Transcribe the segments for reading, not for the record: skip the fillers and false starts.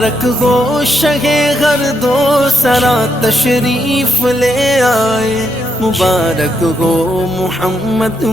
رکھ ہو شہ ہر دو سرا تشریف لے آئے، مبارک ہو محمد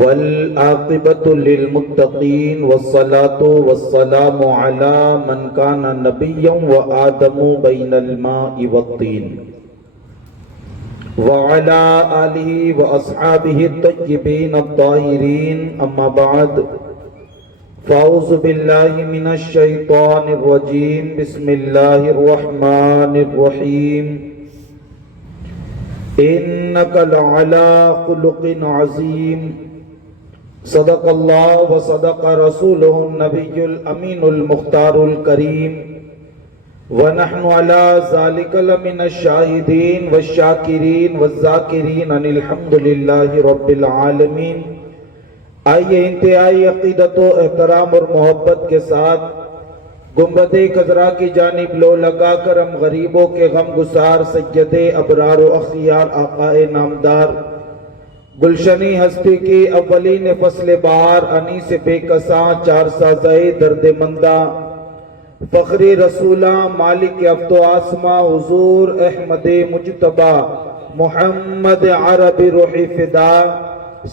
والعاقبة للمتقين والصلاة والسلام على من كان نبيا وآدم بين الماء والطين وعلى آله وأصحابه الطيبين الطاهرين أما بعد فأعوذ بالله من الشيطان الرجيم بسم الله الرحمن الرحيم إنك لعلى خلق عظيم صدق اللہ وصدق رسولہ النبی الامین المختار الکریم ونحن على ذلك لمن الشاہدین والشاکرین والذاکرین ان الحمد للہ رب العالمین۔ آئیے انتہائی عقیدت و احترام اور محبت کے ساتھ گنبد خضرا کی جانب لو لگا کر ہم غریبوں کے غم گسار سید ابرار و اخیار آقا نامدار گلشنی ہستی کی اولین فصل بہار انیس بے کساں چار سازائے درد مندہ فخری رسولہ مالک افت و آسما حضور احمد مجتبہ محمد عربی روح فدا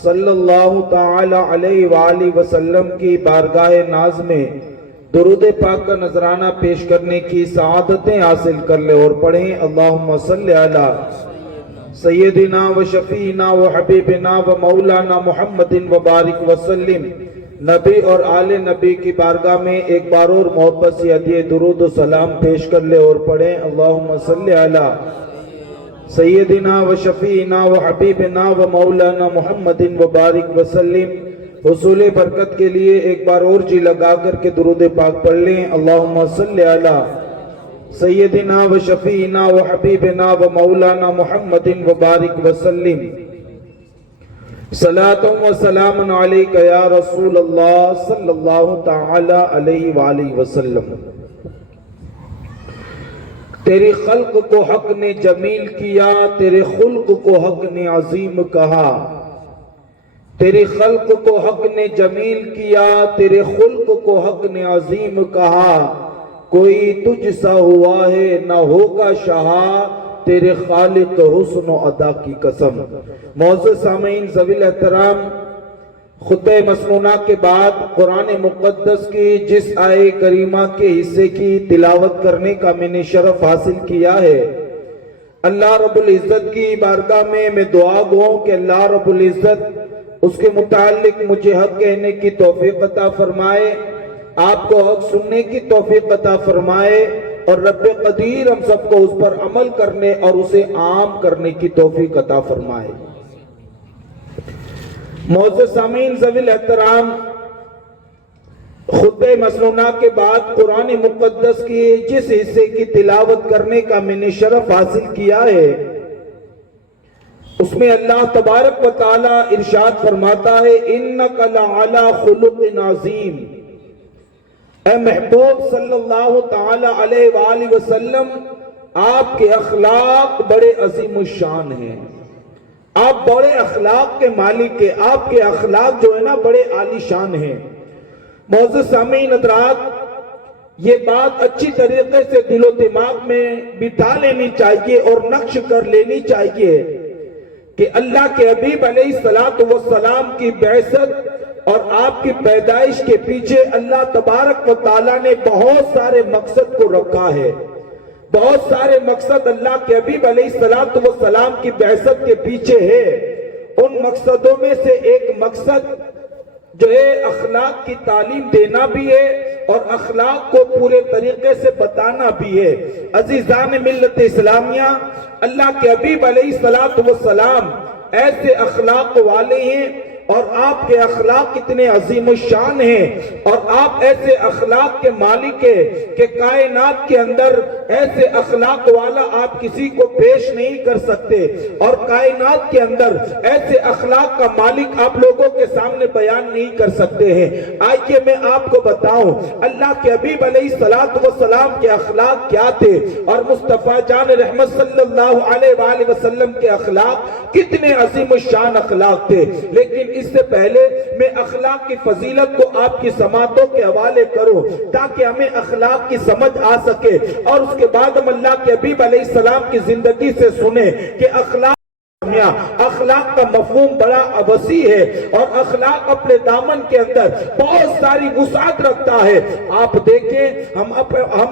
صلی اللہ تعالی علیہ وآلہ وسلم کی بارگاہ ناز میں درود پاک کا نذرانہ پیش کرنے کی سعادتیں حاصل کر لے اور پڑھیں اللہم صلی علی سیدنا و شفیعنا و حبیبنا و مولانا محمد و بارک وسلم۔ نبی اور آل نبی کی بارگاہ میں ایک بار اور محبت سے ہدیہ درود و سلام پیش کر لے اور پڑھیں اللہم صلی علی سیدنا و شفیعنا و حبیبنا و مولانا محمد و بارک وسلم۔ حصول برکت کے لیے ایک بار اور جی لگا کر کے درود پاک پڑھ لیں اللہم صلی علی سیدنا و شفیعنا و حبیبنا و مولانا محمد و بارک وسلم۔ صلاۃ و سلام علیک یا رسول اللہ صلی اللہ تعالی علیہ وآلہ وسلم۔ تیری خلق کو حق نے جمیل کیا، تیرے خلق کو حق نے عظیم کہا۔ تیری خلق کو حق نے جمیل کیا، تیرے خلق کو حق نے عظیم کہا۔ کوئی تجھ سا ہوا ہے نہ ہوگا شہا، تیرے خالق حسن و ادا کی قسم۔ معزز سامعین ذوی الاحترام، خطبہ مسنونہ کے بعد قرآن مقدس کی جس آیے کریمہ کے حصے کی تلاوت کرنے کا میں نے شرف حاصل کیا ہے، اللہ رب العزت کی بارگاہ میں دعا گو ہوں کہ اللہ رب العزت اس کے متعلق مجھے حق کہنے کی توفیق عطا فرمائے، آپ کو حق سننے کی توفیق عطا فرمائے، اور رب قدیر ہم سب کو اس پر عمل کرنے اور اسے عام کرنے کی توفیق عطا فرمائے۔ معزز سامعین ذوی الاحترام، خطبہ مسنونہ کے بعد قرآن مقدس کی جس حصے کی تلاوت کرنے کا میں نے شرف حاصل کیا ہے، اس میں اللہ تبارک و تعالی ارشاد فرماتا ہے اِنَّكَ لَعَلَىٰ خُلُقٍ عَظِيمٍ، اے محبوب صلی اللہ تعالی علیہ وآلہ وسلم، آپ کے اخلاق بڑے عظیم الشان ہیں، آپ بڑے اخلاق کے مالک ہیں، آپ کے اخلاق جو ہے نا بڑے عالی شان ہیں۔ معزز سامعین حضرات، یہ بات اچھی طریقے سے دل و دماغ میں بٹھا لینی چاہیے اور نقش کر لینی چاہیے کہ اللہ کے حبیب علیہ السلام کی بعثت اور آپ کی پیدائش کے پیچھے اللہ تبارک و تعالیٰ نے بہت سارے مقصد کو رکھا ہے۔ بہت سارے مقصد اللہ کے حبیب علیہ السلام کی بعثت کے پیچھے ہے۔ ان مقصدوں میں سے ایک مقصد جو ہے اخلاق کی تعلیم دینا بھی ہے اور اخلاق کو پورے طریقے سے بتانا بھی ہے۔ عزیزان ملت اسلامیہ، اللہ کے حبیب علیہ السلام ایسے اخلاق والے ہیں اور آپ کے اخلاق کتنے عظیم الشان ہیں اور آپ ایسے اخلاق کے مالک ہیں کہ کائنات کے اندر ایسے اخلاق والا آپ کسی کو پیش نہیں کر سکتے، اور کائنات کے اندر ایسے اخلاق کا مالک آپ لوگوں کے سامنے بیان نہیں کر سکتے ہیں۔ آئیے میں آپ کو بتاؤں اللہ کے حبیب علیہ السلام کے اخلاق کیا تھے اور مصطفیٰ جان رحمت صلی اللہ علیہ وآلہ وسلم کے اخلاق کتنے عظیم الشان اخلاق تھے۔ لیکن اس سے پہلے میں اخلاق کی فضیلت کو آپ کی سماعتوں کے حوالے کروں تاکہ ہمیں اخلاق کی سمجھ آ سکے، اور اس کے بعد ہم اللہ کے حبیب علیہ السلام کی زندگی سے سنیں کہ اخلاق کا مفہوم بڑا وسیع ہے اور اخلاق اپنے دامن کے اندر بہت ساری وسعت رکھتا ہے۔ آپ دیکھیں ہم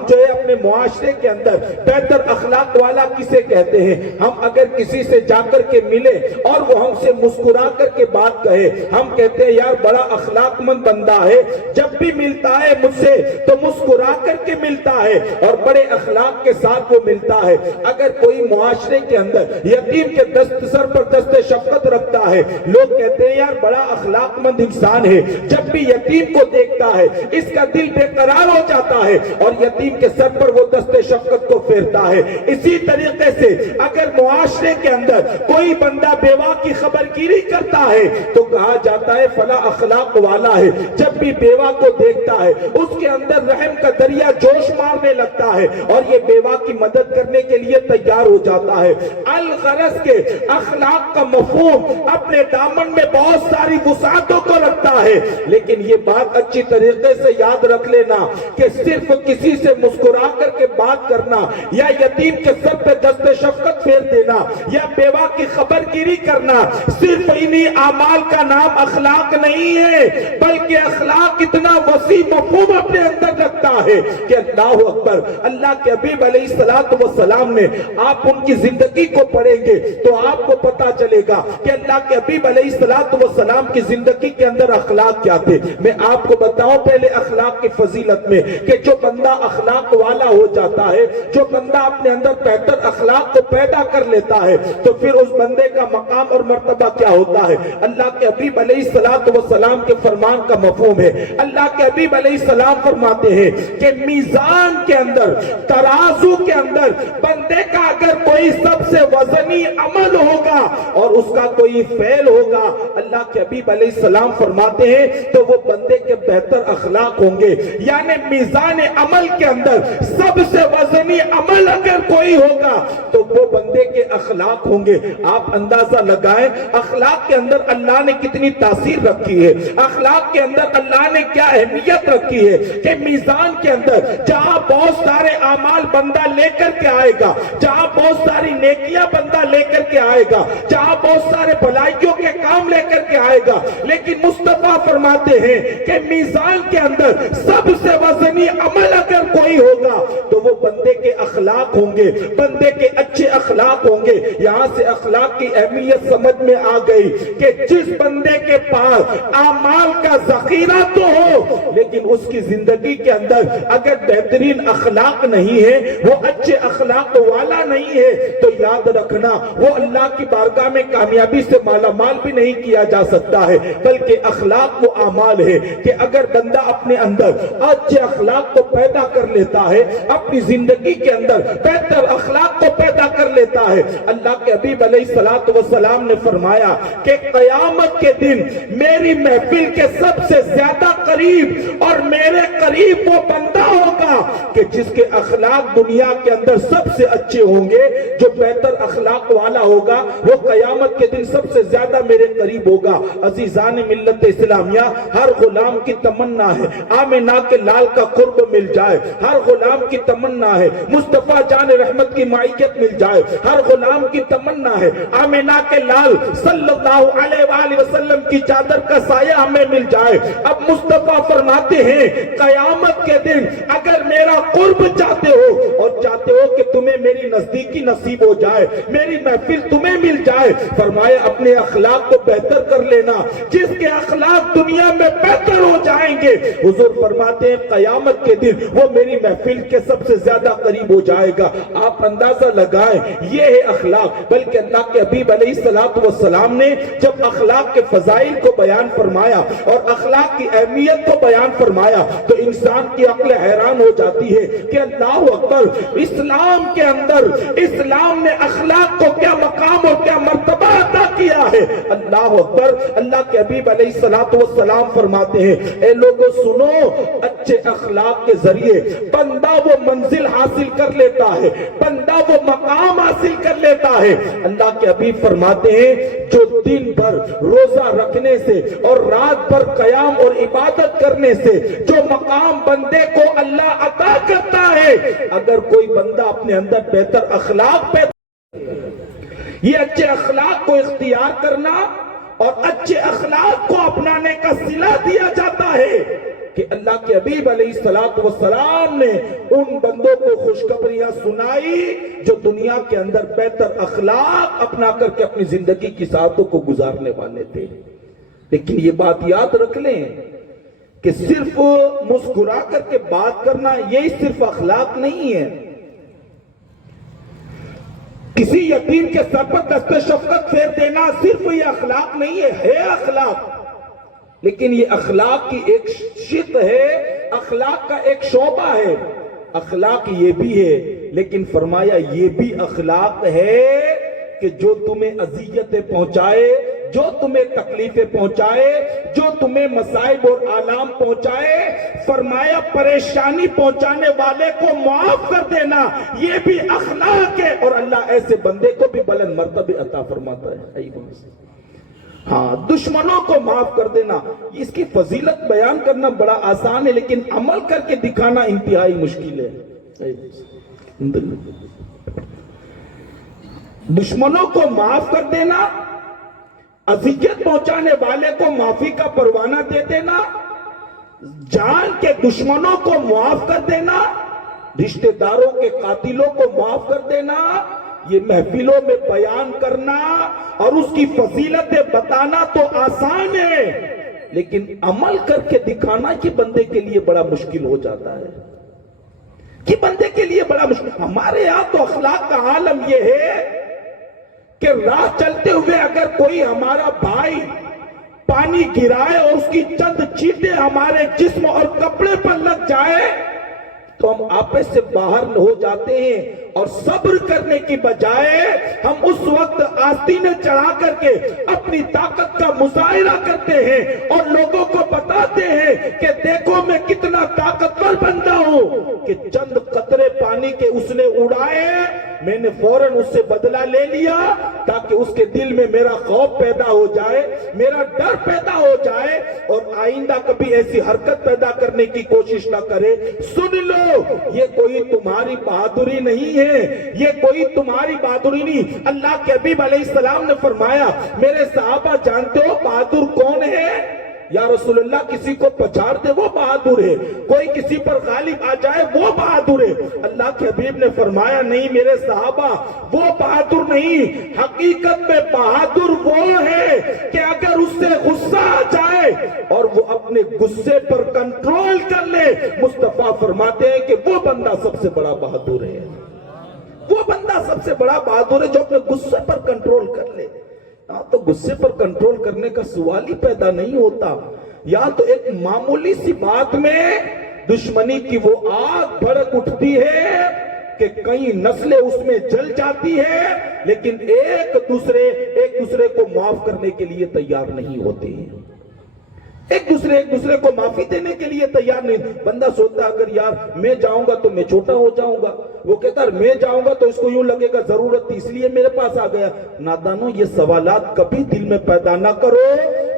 جو ہے اپنے معاشرے کے اندر بہتر اخلاق والا کسے کہتے ہیں؟ ہم اگر کسی سے جا کر کے ملے اور وہ ہم سے مسکرا کر کے بات کہے، ہم کہتے ہیں یار بڑا اخلاق مند بندہ ہے، جب بھی ملتا ہے مجھ سے تو مسکرا کر کے ملتا ہے اور بڑے اخلاق کے ساتھ وہ ملتا ہے۔ اگر کوئی معاشرے کے اندر یتیم کے سر پر دست شفقت رکھتا ہے، لوگ کہتے ہیں یار بڑا اخلاق مند انسان ہے، جب بھی یتیم کو دیکھتا ہے اس کا دل بے قرار ہو جاتا ہے اور یتیم کے سر پر وہ دست شفقت کو پھیرتا ہے۔ اسی طریقے سے اگر معاشرے کے اندر کوئی بندہ بیوہ کی خبر گیری کرتا ہے تو کہا جاتا ہے فلاں اخلاق والا ہے، جب بھی بیوہ کو دیکھتا ہے اس کے اندر رحم کا دریا جوش مارنے لگتا ہے اور یہ بیوہ کی مدد کرنے کے لیے تیار ہو جاتا ہے۔ الغرض کے اخلاق کا مفہوم اپنے دامن میں بہت ساری وسعتوں کو رکھتا ہے، لیکن یہ بات اچھی طریقے سے یاد رکھ لینا کہ صرف کسی سے مسکرا کر کے بات کرنا یا یتیم کے سر پہ دست شفقت پھیر دینا یا بیوہ کی خبر گیری کرنا صرف انہی اعمال کا نام اخلاق نہیں ہے، بلکہ اخلاق اتنا وسیع مفہوم اپنے اندر رکھتا ہے کہ اللہ اکبر۔ اللہ کے حبیب علیہ السلام نے آپ ان کی زندگی کو پڑھیں گے تو آپ کو پتا چلے گا کہ اللہ کے حبیب علیہ السلام کی زندگی کے اندر اخلاق کیا تھے۔ میں آپ کو بتاؤں پہلے اخلاق کی فضیلت میں کہ جو بندہ اخلاق والا ہو جاتا ہے، جو بندہ اپنے اندر بہتر اخلاق کو پیدا کر لیتا ہے تو پھر اس بندے کا مقام اور مرتبہ کیا ہوتا ہے؟ اللہ کے حبیب علیہ السلام کے فرمان کا مفہوم ہے۔ اللہ کے حبیب علیہ السلام فرماتے ہیں کہ میزان کے اندر، ترازو کے اندر بندے کا اگر کوئی سب سے وزنی عمل ہوگا اور اس کا کوئی فعل ہوگا، اللہ کے حبیب علیہ السلام فرماتے ہیں تو وہ بندے کے بہتر اخلاق ہوں گے۔ یعنی میزان عمل کے اندر سب سے وزنی عمل اگر کوئی ہوگا تو وہ بندے کے اخلاق ہوں گے۔ آپ اندازہ لگائیں اخلاق کے اندر اللہ نے کتنی تاثیر رکھی ہے، اخلاق کے اندر اللہ نے کیا اہمیت رکھی ہے کہ میزان کے اندر جہاں بہت سارے اعمال بندہ لے کر کے آئے گا، جہاں بہت ساری نیکیاں بندہ لے کر کے آئے گا، جہاں بہت سارے بھلائیوں کے کام لے کر کے آئے گا، لیکن مصطفیٰ فرماتے ہیں کہ میزان کے اندر سب سے وزنی عمل اگر کوئی ہوگا تو وہ بندے کے اخلاق ہوں گے، بندے کے اچھے اخلاق ہوں گے۔ یہاں سے اخلاق کی اہمیت سمجھ میں آ گئی کہ جس بندے کے پاس اعمال کا ذخیرہ تو ہو لیکن اس کی زندگی کے اندر اگر بہترین اخلاق نہیں ہے، وہ اچھے اخلاق والا نہیں ہے، تو یاد رکھنا وہ اللہ کی بارگاہ میں کامیابی سے مالا مال بھی نہیں کیا جا سکتا ہے، بلکہ اخلاق وہ اعمال ہے کہ اگر بندہ اپنے اندر اچھے اخلاق کو پیدا کر لیتا ہے، اپنی زندگی کے اندر بہتر اخلاق کو پیدا کر لیتا ہے، اللہ کے حبیب علیہ السلام نے فرمایا کہ قیامت کے دن میری محفل کے سب سے زیادہ قریب اور میرے قریب وہ بندہ ہوگا کہ جس کے اخلاق دنیا کے اندر سب سے اچھے ہوں گے، جو بہتر اخلاق والا ہوگا وہ قیامت کے دن سب سے زیادہ میرے قریب ہوگا۔ عزیزان ملت اسلامیہ، ہر غلام کی تمنا ہے آمنہ کے لال کا قرب مل جائے، ہر غلام کی تمنا ہے مصطفیٰ جان رحمت کی معیت مل جائے، ہر غلام کی تمنا ہے آمنہ کے لال صلی اللہ علیہ وآلہ وسلم کی چادر کا سایہ ہمیں مل جائے۔ اب مصطفیٰ فرماتے ہیں قیامت کے دن اگر میرا قرب چاہتے ہو اور چاہتے ہو کہ تمہیں میری نزدیکی نصیب ہو جائے، میری محفل تمہیں مل جائے، فرمایا اپنے اخلاق کو بہتر کر لینا، جس کے اخلاق دنیا میں بہتر ہو جائیں گے، حضور فرماتے ہیں قیامت کے دن وہ میری محفل کے سب سے زیادہ قریب ہو جائے گا۔ آپ اندازہ لگائیں، یہ ہے اخلاق۔ بلکہ اللہ کے حبیب علیہ السلام نے جب اخلاق کے فضائل کو بیان فرمایا اور اخلاق کی اہمیت کو بیان فرمایا تو انسان کی عقل حیران ہو جاتی ہے کہ اللہ اکبر، اسلام کے اندر اسلام نے اخلاق کو کیا مقام اور کیا مرتبہ عطا کیا ہے۔ اللہ اکبر، اللہ کے حبیب علیہ السلام فرماتے ہیں اے لوگوں سنو، اچھے اخلاق کے ذریعے بندہ وہ منزل حاصل کر لیتا ہے، بندہ وہ مقام حاصل کر لیتا ہے۔ اللہ کے حبیب فرماتے ہیں جو دن بھر روزہ رکھنے سے اور رات بھر قیام اور عبادت کرنے سے جو مقام بندے کو اللہ عطا کرتا ہے، اگر کوئی بندہ اپنے اندر بہتر اخلاق پیدا، یہ اچھے اخلاق کو اختیار کرنا اور اچھے اخلاق کو اپنانے کا صلہ دیا جاتا ہے کہ اللہ کے حبیب علیہ السلام نے ان بندوں کو خوشخبریاں سنائی جو دنیا کے اندر بہتر اخلاق اپنا کر کے اپنی زندگی کی ساعتوں کو گزارنے والے تھے۔ لیکن یہ بات یاد رکھ لیں کہ صرف مسکرا کر کے بات کرنا یہ صرف اخلاق نہیں ہے، کسی یتیم کے سر پر دست شفقت پھیر دینا صرف یہ اخلاق نہیں ہے اخلاق، لیکن یہ اخلاق کی ایک شق ہے، اخلاق کا ایک شعبہ ہے۔ اخلاق یہ بھی ہے لیکن فرمایا یہ بھی اخلاق ہے کہ جو تمہیں اذیتیں پہنچائے، جو تمہیں تکلیفیں پہنچائے، جو تمہیں مصائب اور آلام پہنچائے، فرمایا پریشانی پہنچانے والے کو معاف کر دینا یہ بھی اخلاق ہے، اور اللہ ایسے بندے کو بھی بلند مرتبے عطا فرماتا ہے۔ ہاں، دشمنوں کو معاف کر دینا، اس کی فضیلت بیان کرنا بڑا آسان ہے لیکن عمل کر کے دکھانا انتہائی مشکل ہے۔ دشمنوں کو معاف کر دینا، اذیت پہنچانے والے کو معافی کا پروانہ دے دینا، جان کے دشمنوں کو معاف کر دینا، رشتہ داروں کے قاتلوں کو معاف کر دینا، یہ محفلوں میں بیان کرنا اور اس کی فضیلتیں بتانا تو آسان ہے لیکن عمل کر کے دکھانا کہ بندے کے لیے بڑا مشکل ہو جاتا ہے، کہ بندے کے لیے بڑا مشکل۔ ہمارے یہاں تو اخلاق کا عالم یہ ہے کہ راہ چلتے ہوئے اگر کوئی ہمارا بھائی پانی گرائے اور اس کی چند چیٹیں ہمارے جسم اور کپڑے پر لگ جائے تو ہم آپس سے باہر ہو جاتے ہیں اور صبر کرنے کی بجائے ہم اس وقت آستینیں چڑھا کر کے اپنی طاقت کا مظاہرہ کرتے ہیں اور لوگوں کو بتاتے ہیں کہ دیکھو میں کتنا طاقتور بندہ ہوں، کہ چند قطرے پانی کے اس نے اڑائے، میں نے فوراً اس سے بدلہ لے لیا تاکہ اس کے دل میں میرا خوف پیدا ہو جائے، میرا ڈر پیدا ہو جائے اور آئندہ کبھی ایسی حرکت پیدا کرنے کی کوشش نہ کرے۔ سن لو، یہ کوئی تمہاری بہادری نہیں ہے، یہ کوئی تمہاری بہادری نہیں۔ اللہ کے حبیب علیہ السلام نے فرمایا میرے صحابہ جانتے ہو بہادر کون ہے؟ یا رسول اللہ کسی کو پچھاڑ دے وہ بہادر ہے، کوئی کسی پر غالب آ جائے وہ بہادر ہے۔ اللہ کے حبیب نے فرمایا نہیں میرے صحابہ، وہ بہادر نہیں، حقیقت میں بہادر وہ ہے کہ اگر اس سے غصہ آ جائے اور وہ اپنے غصے پر کنٹرول کر لے، مصطفیٰ فرماتے ہیں کہ وہ بندہ سب سے بڑا بہادر ہے۔ وہ بندہ سب سے بڑا بہادر ہے جو اپنے غصے پر کنٹرول کر لے. تو غصے پر کنٹرول کرنے کا سوال ہی پیدا نہیں ہوتا. یا تو ایک معمولی سی بات میں دشمنی کی وہ آگ بھڑک اٹھتی ہے کہ کئی نسلیں اس میں جل جاتی ہے، لیکن ایک دوسرے کو معاف کرنے کے لیے تیار نہیں ہوتے ہیں. ایک دوسرے کو معافی دینے کے لیے تیار نہیں. بندہ سوچتا اگر یار میں جاؤں گا تو میں چھوٹا ہو جاؤں گا، وہ کہتا ہے میں جاؤں گا تو اس کو یوں لگے گا ضرورت تھی اس لیے میرے پاس آ گیا. نادانو، یہ سوالات کبھی دل میں پیدا نہ کرو،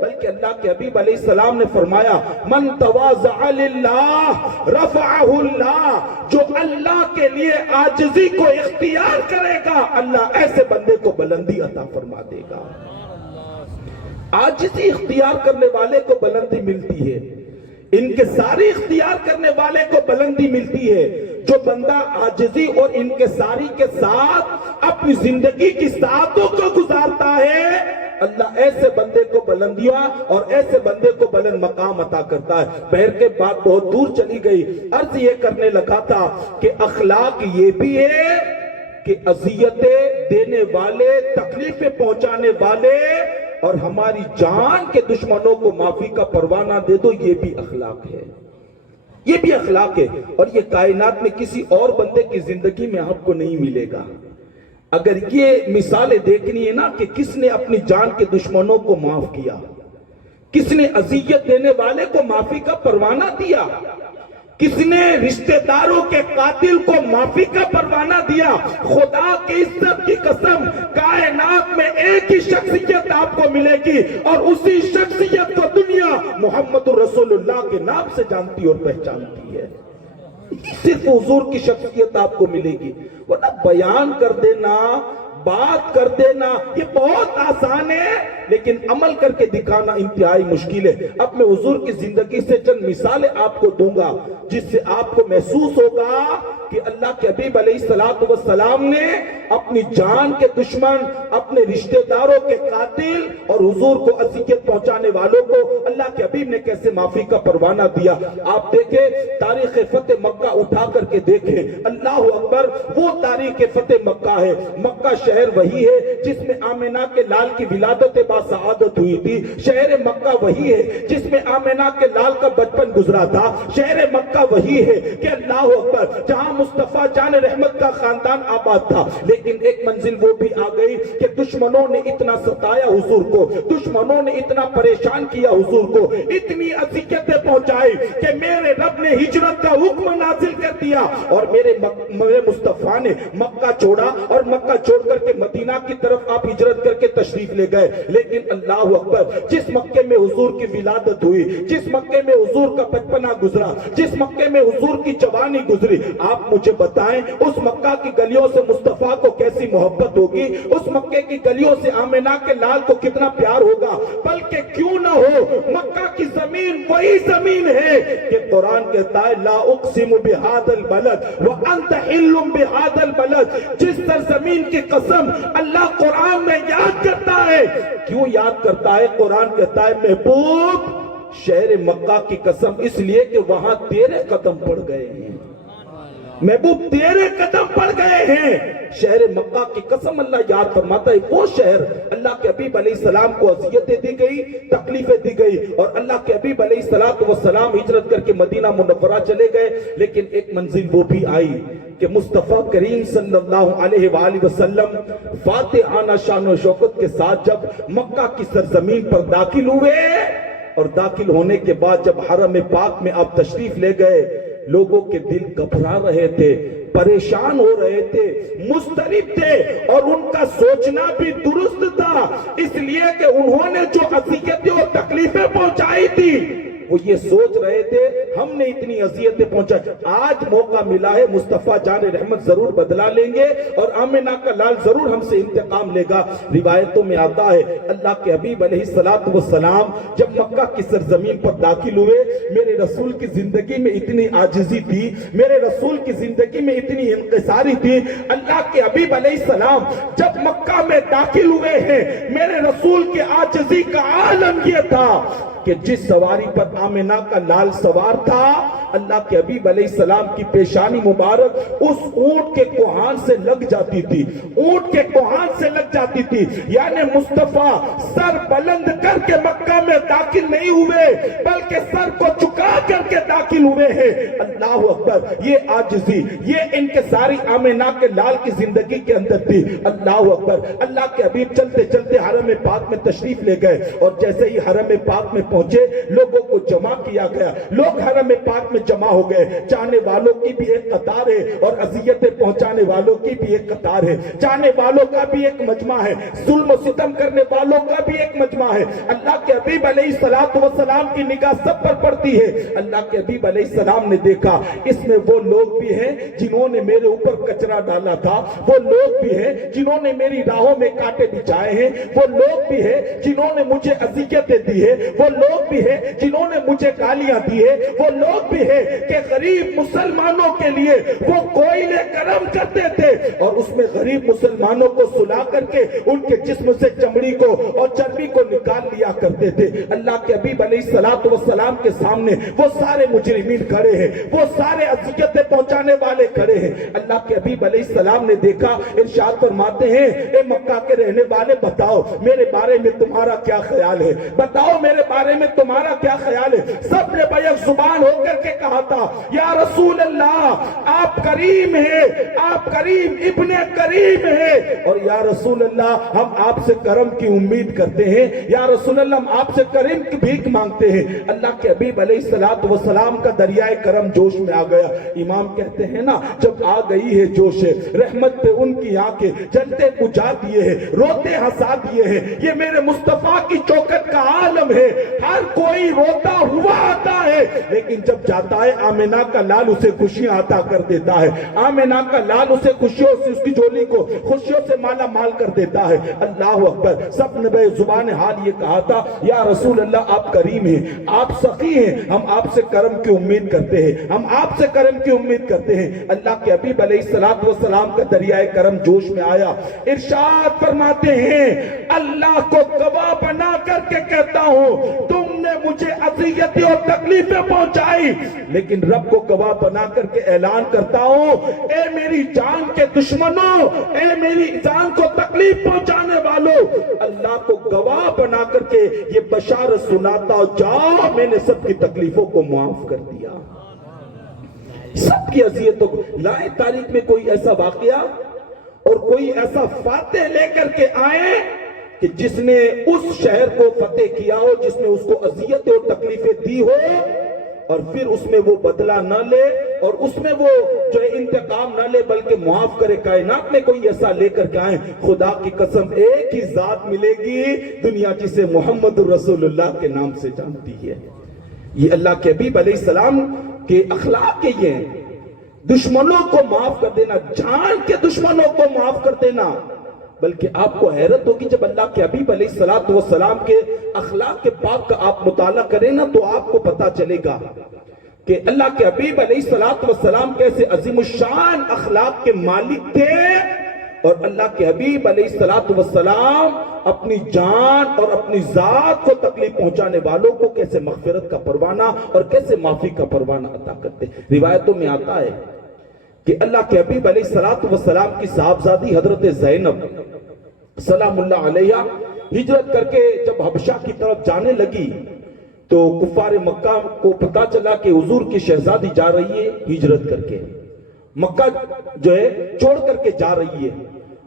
بلکہ اللہ کے حبیب علیہ السلام نے فرمایا من تواضع للہ رفعہ اللہ، جو اللہ کے لیے عاجزی کو اختیار کرے گا اللہ ایسے بندے کو بلندی عطا فرما دے گا. عاجزی اختیار کرنے والے کو بلندی ملتی ہے، انکساری اختیار کرنے والے کو بلندی ملتی ہے. جو بندہ عاجزی اور انکساری کے ساتھ اپنی زندگی کی ساعتوں کو گزارتا ہے، اللہ ایسے بندے کو بلندیاں اور ایسے بندے کو بلند مقام عطا کرتا ہے. بہر کے بات بہت دور چلی گئی. عرض یہ کرنے لگا تھا کہ اخلاق یہ بھی ہے کہ اذیتیں دینے والے، تکلیفیں پہنچانے والے اور ہماری جان کے دشمنوں کو معافی کا پروانہ دے دو، یہ بھی اخلاق ہے. یہ بھی اخلاق ہے، اور یہ کائنات میں کسی اور بندے کی زندگی میں آپ کو نہیں ملے گا. اگر یہ مثالیں دیکھنی ہے نا کہ کس نے اپنی جان کے دشمنوں کو معاف کیا، کس نے اذیت دینے والے کو معافی کا پروانہ دیا، کس نے رشتہ داروں کے قاتل کو معافی کا پروانہ دیا. خدا کی عزت کی قسم، کائنات میں ایک ہی شخصیت آپ کو ملے گی اور اسی شخصیت کو دنیا محمد رسول اللہ کے نام سے جانتی اور پہچانتی ہے. صرف حضور کی شخصیت آپ کو ملے گی. ورنہ بیان کر دینا، بات کر دینا یہ بہت آسان ہے، لیکن عمل کر کے دکھانا انتہائی مشکل ہے. اب میں حضور کی زندگی سے چند مثالیں آپ کو دوں گا جس سے آپ کو محسوس ہوگا کہ اللہ کے حبیب علیہ السلام نے اپنی جان کے دشمن، اپنے رشتہ داروں کے قاتل اور حضور کو اذیت پہنچانے والوں کو اللہ کے حبیب نے کیسے معافی کا پروانہ دیا. آپ دیکھیں تاریخ فتح مکہ اٹھا کر کے دیکھیں. اللہ اکبر، وہ تاریخ فتح مکہ ہے. مکہ شہر وہی ہے جس میں آمنہ کے لال کی ولادت باسعادت ہوئی تھی. شہر مکہ وہی ہے جس میں آمنہ کے لال کا بچپن گزرا تھا. شہر مکہ وہی ہے کہ اللہ اکبر جہاں مصطفیٰ جان رحمت کا خاندان آباد تھا. لیکن ایک منزل وہ بھی آ گئی کہ دشمنوں نے اتنا ستایا حضور کو، دشمنوں نے اتنا پریشان کیا حضور کو، اتنی اذیتیں پہنچائی کہ میرے رب نے ہجرت کا حکم نازل کر دیا اور میرے مصطفیٰ نے مکہ چھوڑا اور مکہ چھوڑ کر کے مدینہ کی طرف آپ ہجرت کر کے تشریف لے گئے. لیکن اللہ اکبر، جس مکے میں حضور کی ولادت ہوئی، جس مکے میں حضور کا بچپنا گزرا، جس مکے میں حضور کی جوانی گزری، آپ مجھے بتائیں اس مکہ کی گلیوں سے مصطفیٰ کو کیسی محبت ہوگی، اس مکے کی گلیوں سے آمنہ کے لال کو کتنا پیار ہوگا. بلکہ کیوں نہ ہو، مکہ کی زمین وہی زمین ہے کہ قرآن کہتا ہے لا اقسم بہذا البلد وانت حل بہذا البلد. جس سرزمین کی قسم اللہ قرآن میں یاد کرتا ہے. کیوں یاد کرتا ہے؟ قرآن کہتا ہے محبوب شہر مکہ کی قسم اس لیے کہ وہاں تیرے قدم پڑ گئے ہیں. محبوب تیرے قدم پڑ گئے ہیں. شہر مکہ کی قسم اللہ یاد فرماتا ہے. وہ شہر اللہ کے حبیب علیہ السلام کو اذیتیں دی گئی، تکلیفیں دی گئی اور اللہ کے حبیب علیہ السلام ہجرت کر کے مدینہ منورہ چلے گئے. لیکن ایک منزل وہ بھی آئی کہ مصطفیٰ کریم صلی اللہ علیہ وآلہ وسلم فاتحانہ شان و شوکت کے ساتھ جب مکہ کی سرزمین پر داخل ہوئے اور داخل ہونے کے بعد جب حرم پاک میں آپ تشریف لے گئے، لوگوں کے دل گھبرا رہے تھے، پریشان ہو رہے تھے، مضطرب تھے اور ان کا سوچنا بھی درست تھا، اس لیے کہ انہوں نے جو اذیتیں اور تکلیفیں پہنچائی تھی وہ یہ سوچ رہے تھے ہم نے اتنی اذیتیں پہنچائی، آج موقع ملا ہے مصطفیٰ جان رحمت ضرور بدلا لیں گے اور آمنہ کا لال ضرور ہم سے انتقام لے گا. روایتوں میں آتا ہے اللہ کے حبیب علیہ السلام جب مکہ کی سرزمین پر داخل ہوئے، میرے رسول کی زندگی میں اتنی عاجزی تھی، میرے رسول کی زندگی میں اتنی انکساری تھی. اللہ کے حبیب علیہ السلام جب مکہ میں داخل ہوئے ہیں، میرے رسول کی عاجزی کا عالم یہ تھا کہ جس سواری پر آمنہ کا لال سوار تھا اللہ کے حبیب علیہ السلام کی پیشانی مبارک اس اونٹ کے کوہان سے لگ جاتی تھی، اونٹ کے کوہان سے لگ جاتی تھی. یعنی مصطفیٰ سر بلند کر کے مکہ میں داخل نہیں ہوئے بلکہ سر کو چکا کر کے داخل ہوئے ہیں. اللہ اکبر. یہ عاجزی، یہ انکساری آمنہ کے لال کی زندگی کے اندر تھی. اللہ اکبر. اللہ کے حبیب چلتے چلتے حرم پاک میں تشریف لے گئے اور جیسے ہی حرم پاک میں پہنچے لوگوں کو جمع کیا گیا. لوگ حرم پاک میں جمع ہو گئے. جانے والوں کی بھی ایک قطار ہے اور اذیتیں پہنچانے والوں کی بھی ایک قطار ہے. جانے والوں کا بھی ایک مجمع ہے، ظلم و ستم کرنے والوں کا بھی ایک مجمع ہے. اللہ کے حبیب علیہ السلام کی نگاہ سب پر پڑتی ہے. اللہ کے حبیب علیہ السلام نے دیکھا اس میں وہ لوگ بھی ہیں جنہوں نے میرے اوپر کچرا ڈالا تھا، وہ لوگ بھی ہیں جنہوں نے میری راہوں میں کانٹے بچھائے ہیں، وہ لوگ بھی ہیں جنہوں نے مجھے اذیتیں دی ہے، وہ لوگ بھی ہیں جنہوں نے مجھے گالیاں دی ہے، وہ لوگ بھی ہیں کہ غریب مسلمانوں کے لیے وہ کوئلے گرم کرتے تھے اور اس میں غریب مسلمانوں کو سلا کر کے ان کے جسم سے چمڑی کو اور چربی کو نکال لیا کرتے تھے. اللہ کے حبیب علیہ السلام کے سامنے وہ سارے مجرمین کھڑے ہیں، وہ سارے اذیتیں پہنچانے والے کھڑے ہیں. اللہ کے حبیب علیہ السلام نے دیکھا، ارشاد فرماتے ہیں اے مکہ کے رہنے والے بتاؤ میرے بارے میں تمہارا کیا خیال ہے، بتاؤ میرے بارے میں تمہارا کیا خیال ہے. سب نے بیک زبان ہو کر کے کہا تھا یا رسول اللہ آپ کریم ہیں، آپ کریم ابن کریم ہیں، اور یا رسول اللہ ہم آپ سے کرم کی امید کرتے ہیں، یا رسول اللہ ہم آپ سے کرم کی بھیک مانگتے ہیں. اللہ کے حبیب علیہ السلام کا دریائے کرم جوش میں آ گیا. امام کہتے ہیں نا جب آ گئی ہے جوش رحمت پہ ان کی آنکھیں جلتے بجھا دیے ہیں، روتے ہنسا دیے ہیں. یہ میرے مصطفیٰ کی چوکٹ کا عالم ہے، ہر کوئی روتا ہوا آتا ہے لیکن جب جاتا ہے آمنہ کا لال اسے خوشیاں عطا کر دیتا ہے. آمنہ کا لال اسے خوشیوں سے اس کی جولی کو خوشیوں سے مالا مال کر دیتا ہے. اللہ اکبر. سب نے بے زبان حال یہ کہا تھا یا رسول اللہ آپ کریم ہیں، آپ سخی ہیں، ہم آپ سے کرم کی امید کرتے ہیں، ہم آپ سے کرم کی امید کرتے ہیں. اللہ کے حبیب علیہ السلام کا دریائے کرم جوش میں آیا. ارشاد فرماتے ہیں اللہ کو گواہ بنا کر کے کہتا ہوں تم نے مجھے اذیتیں اور تکلیفیں پہنچائی لیکن رب کو گواہ بنا کر کے اعلان کرتا ہوں اے میری جان کے دشمنوں، اے میری جان کو تکلیف پہنچانے والوں، اللہ کو گواہ بنا کر کے یہ بشارت سناتا ہوں جاؤ میں نے سب کی تکلیفوں کو معاف کر دیا، سب کی اذیتوں کو. لائے تاریخ میں کوئی ایسا واقعہ اور کوئی ایسا فاتح لے کر کے آئے کہ جس نے اس شہر کو فتح کیا ہو، جس نے اس کو اذیتیں اور تکلیفیں دی ہو اور پھر اس میں وہ بدلہ نہ لے اور اس میں وہ جو انتقام نہ لے بلکہ معاف کرے. کائنات میں کوئی ایسا لے کر کے آئے. خدا کی قسم ایک ہی ذات ملے گی دنیا جسے محمد رسول اللہ کے نام سے جانتی ہے. یہ اللہ کے حبیب علیہ السلام کے اخلاق کے یہ ہیں. دشمنوں کو معاف کر دینا، جان کے دشمنوں کو معاف کر دینا. بلکہ آپ کو حیرت ہوگی جب اللہ کے حبیب علیہ السلام کے اخلاق کے پاک کا آپ مطالعہ کریں نا تو آپ کو پتا چلے گا کہ اللہ کے حبیب علیہ السلام کیسے عظیم الشان اخلاق کے مالک تھے اور اللہ کے حبیب علیہ السلام اپنی جان اور اپنی ذات کو تکلیف پہنچانے والوں کو کیسے مغفرت کا پروانہ اور کیسے معافی کا پروانہ عطا کرتے. روایتوں میں آتا ہے کہ اللہ کے حبیب علیہ السلام کی صاحبزادی حضرت زینب سلام اللہ علیہ ہجرت کر کے جب حبشہ کی طرف جانے لگی تو کفار مکہ کو پتا چلا کہ حضور کی شہزادی جا رہی ہے ہجرت کر کے، مکہ جو ہے چھوڑ کر کے جا رہی ہے.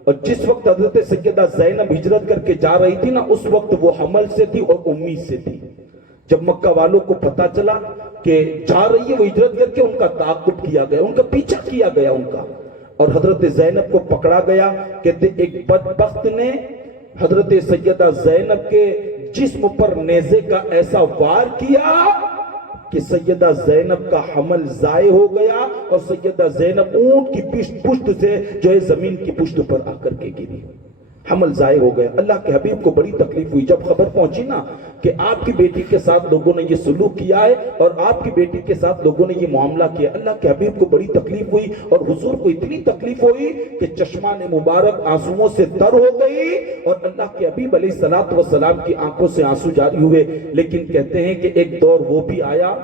اور جس وقت حضرت سیدہ زینب ہجرت کر کے جا رہی تھی نا اس وقت وہ حمل سے تھی اور امید سے تھی. جب مکہ والوں کو پتا چلا کہ جا رہی ہے وہ ہجرت کر کے ان کا تعاقب کیا گیا، ان کا پیچھا کیا گیا ان کا، اور حضرت زینب کو پکڑا گیا. کہتے ایک بدبخت نے حضرت سیدہ زینب کے جسم پر نیزے کا ایسا وار کیا کہ سیدہ زینب کا حمل ضائع ہو گیا اور سیدہ زینب اونٹ کی پشت سے جو ہے زمین کی پشت پر آ کر کے گری، حمل ضائع ہو گیا. اللہ کے حبیب کو بڑی تکلیف ہوئی جب خبر پہنچی نا کہ آپ کی بیٹی کے ساتھ لوگوں نے یہ سلوک کیا ہے اور آپ کی بیٹی کے ساتھ لوگوں نے یہ معاملہ کیا. اللہ کے حبیب کو بڑی تکلیف ہوئی اور حضور کو اتنی تکلیف ہوئی کہ چشمان مبارک آنسوؤں سے تر ہو گئی اور اللہ کے حبیب علیہ السلام کی آنکھوں سے آنسو جاری ہوئے. لیکن کہتے ہیں کہ ایک دور وہ بھی آیا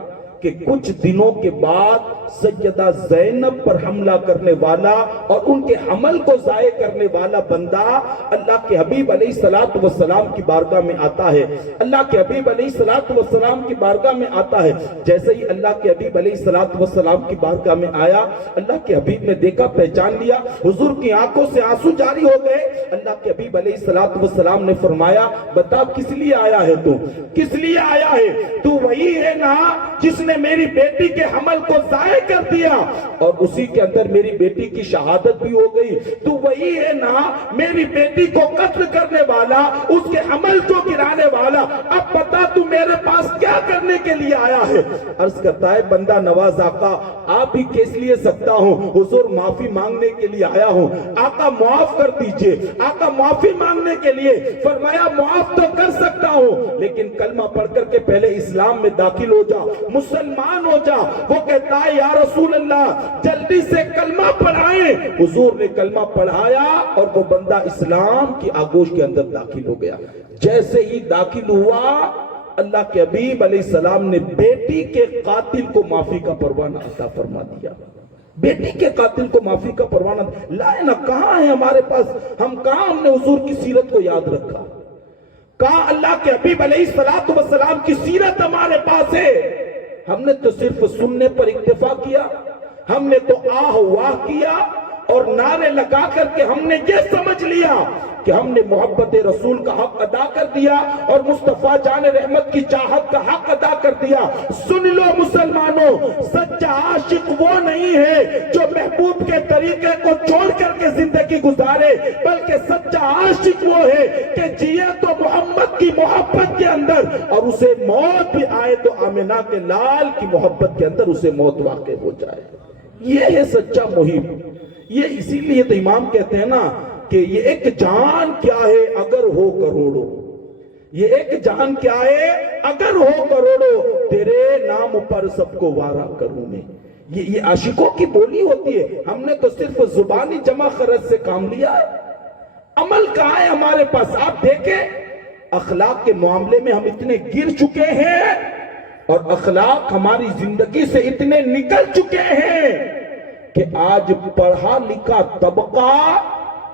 کہ کچھ دنوں کے بعد سیدہ زینب پر حملہ کرنے والا اور ان کے حمل کو ضائع کرنے والا بندہ اللہ کے حبیب علیہ الصلوۃ والسلام کی بارگاہ میں آتا ہے. اللہ کے حبیب علیہ الصلوۃ والسلام کی بارگاہ میں آتا ہے. جیسے ہی اللہ کے حبیب علیہ الصلوۃ والسلام کی بارگاہ میں آیا, اللہ کے حبیب نے دیکھا, پہچان لیا, حضور کی آنکھوں سے آنسو جاری ہو گئے. اللہ کے حبیب علیہ الصلوۃ والسلام نے فرمایا, بتا کس لیے آیا ہے تو, کس لیے آیا ہے تو؟ وہی ہے نا جس نے میری بیٹی کے حمل کو ضائع کر دیا اور اسی کے اندر میری بیٹی کی شہادت بھی ہو گئی. تو وہی ہے نا میری بیٹی کو قتل کرنے والا, اس کے حمل کو گرانے والا. اب بتا تو میرے پاس کیا کرنے کے لیے آیا ہے؟ عرض کرتا ہے, بندہ نواز آقا آپ ہی کس لیے سکتا ہوں, حضور معافی مانگنے کے لیے آیا ہوں, آقا معاف کر دیجئے. آقا معافی مانگنے کے لیے. فرمایا معاف تو کر سکتا ہوں لیکن کلمہ پڑھ کر کے پہلے اسلام میں داخل ہو جا, مسلمان ہو جا. وہ کہتا ہے یا رسول اللہ جلدی سے کلمہ پڑھائیں. حضور نے کلمہ پڑھایا اور وہ بندہ اسلام کی آغوش کے اندر داخل ہو گیا. جیسے ہی داخل ہوا, اللہ کے حبیب علیہ السلام نے بیٹی کے قاتل کو معافی کا پروانہ عطا فرما دیا. بیٹی کے قاتل کو معافی کا پروانہ لائے نا. کہاں ہے ہمارے پاس, ہم نے حضور کی سیرت کو یاد رکھا؟ کہاں اللہ کے حبیب علیہ السلام کی سیرت ہمارے پاس ہے؟ ہم نے تو صرف سننے پر اکتفا کیا, ہم نے تو آہ واہ کیا اور نعرے لگا کر کے ہم نے یہ سمجھ لیا کہ ہم نے محبت رسول کا حق ادا کر دیا اور مصطفیٰ جان رحمت کی چاہت کا حق ادا کر دیا. سن لو مسلمانوں, سچا عاشق وہ نہیں ہے جو محبوب کے طریقے کو چھوڑ کر کے زندگی گزارے, بلکہ سچا عاشق وہ ہے کہ جیے تو محمد کی محبت کے اندر اور اسے موت بھی آئے تو آمنہ کے لال کی محبت کے اندر اسے موت واقع ہو جائے. یہ ہے سچا محب. یہ اسی لیے تو امام کہتے ہیں نا کہ یہ ایک جان کیا ہے اگر ہو کروڑوں, یہ ایک جان کیا ہے اگر ہو کروڑوں, تیرے نام پر سب کو وارا کروں میں. یہ عاشقوں کی بولی ہوتی ہے. ہم نے تو صرف زبانی جمع خرچ سے کام لیا ہے, عمل کہاں ہے ہمارے پاس؟ آپ دیکھیں اخلاق کے معاملے میں ہم اتنے گر چکے ہیں اور اخلاق ہماری زندگی سے اتنے نکل چکے ہیں کہ آج پڑھا لکھا طبقہ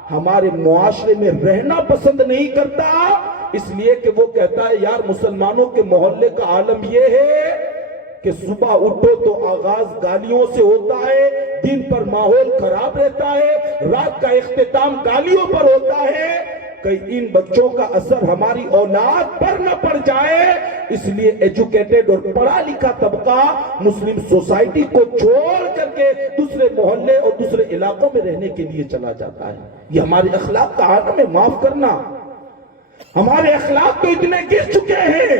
ہمارے معاشرے میں رہنا پسند نہیں کرتا, اس لیے کہ وہ کہتا ہے یار مسلمانوں کے محلے کا عالم یہ ہے کہ صبح اٹھو تو آغاز گالیوں سے ہوتا ہے, دن پر ماحول خراب رہتا ہے, رات کا اختتام گالیوں پر ہوتا ہے. کہ ان بچوں کا اثر ہماری اولاد پر نہ پڑ جائے, اس لیے ایجوکیٹڈ اور پڑھا لکھا طبقہ مسلم سوسائٹی کو چھوڑ کر کے دوسرے محلے اور دوسرے علاقوں میں رہنے کے لیے چلا جاتا ہے. یہ ہمارے اخلاق کا عالم ہے. معاف کرنا, ہمارے اخلاق تو اتنے گر چکے ہیں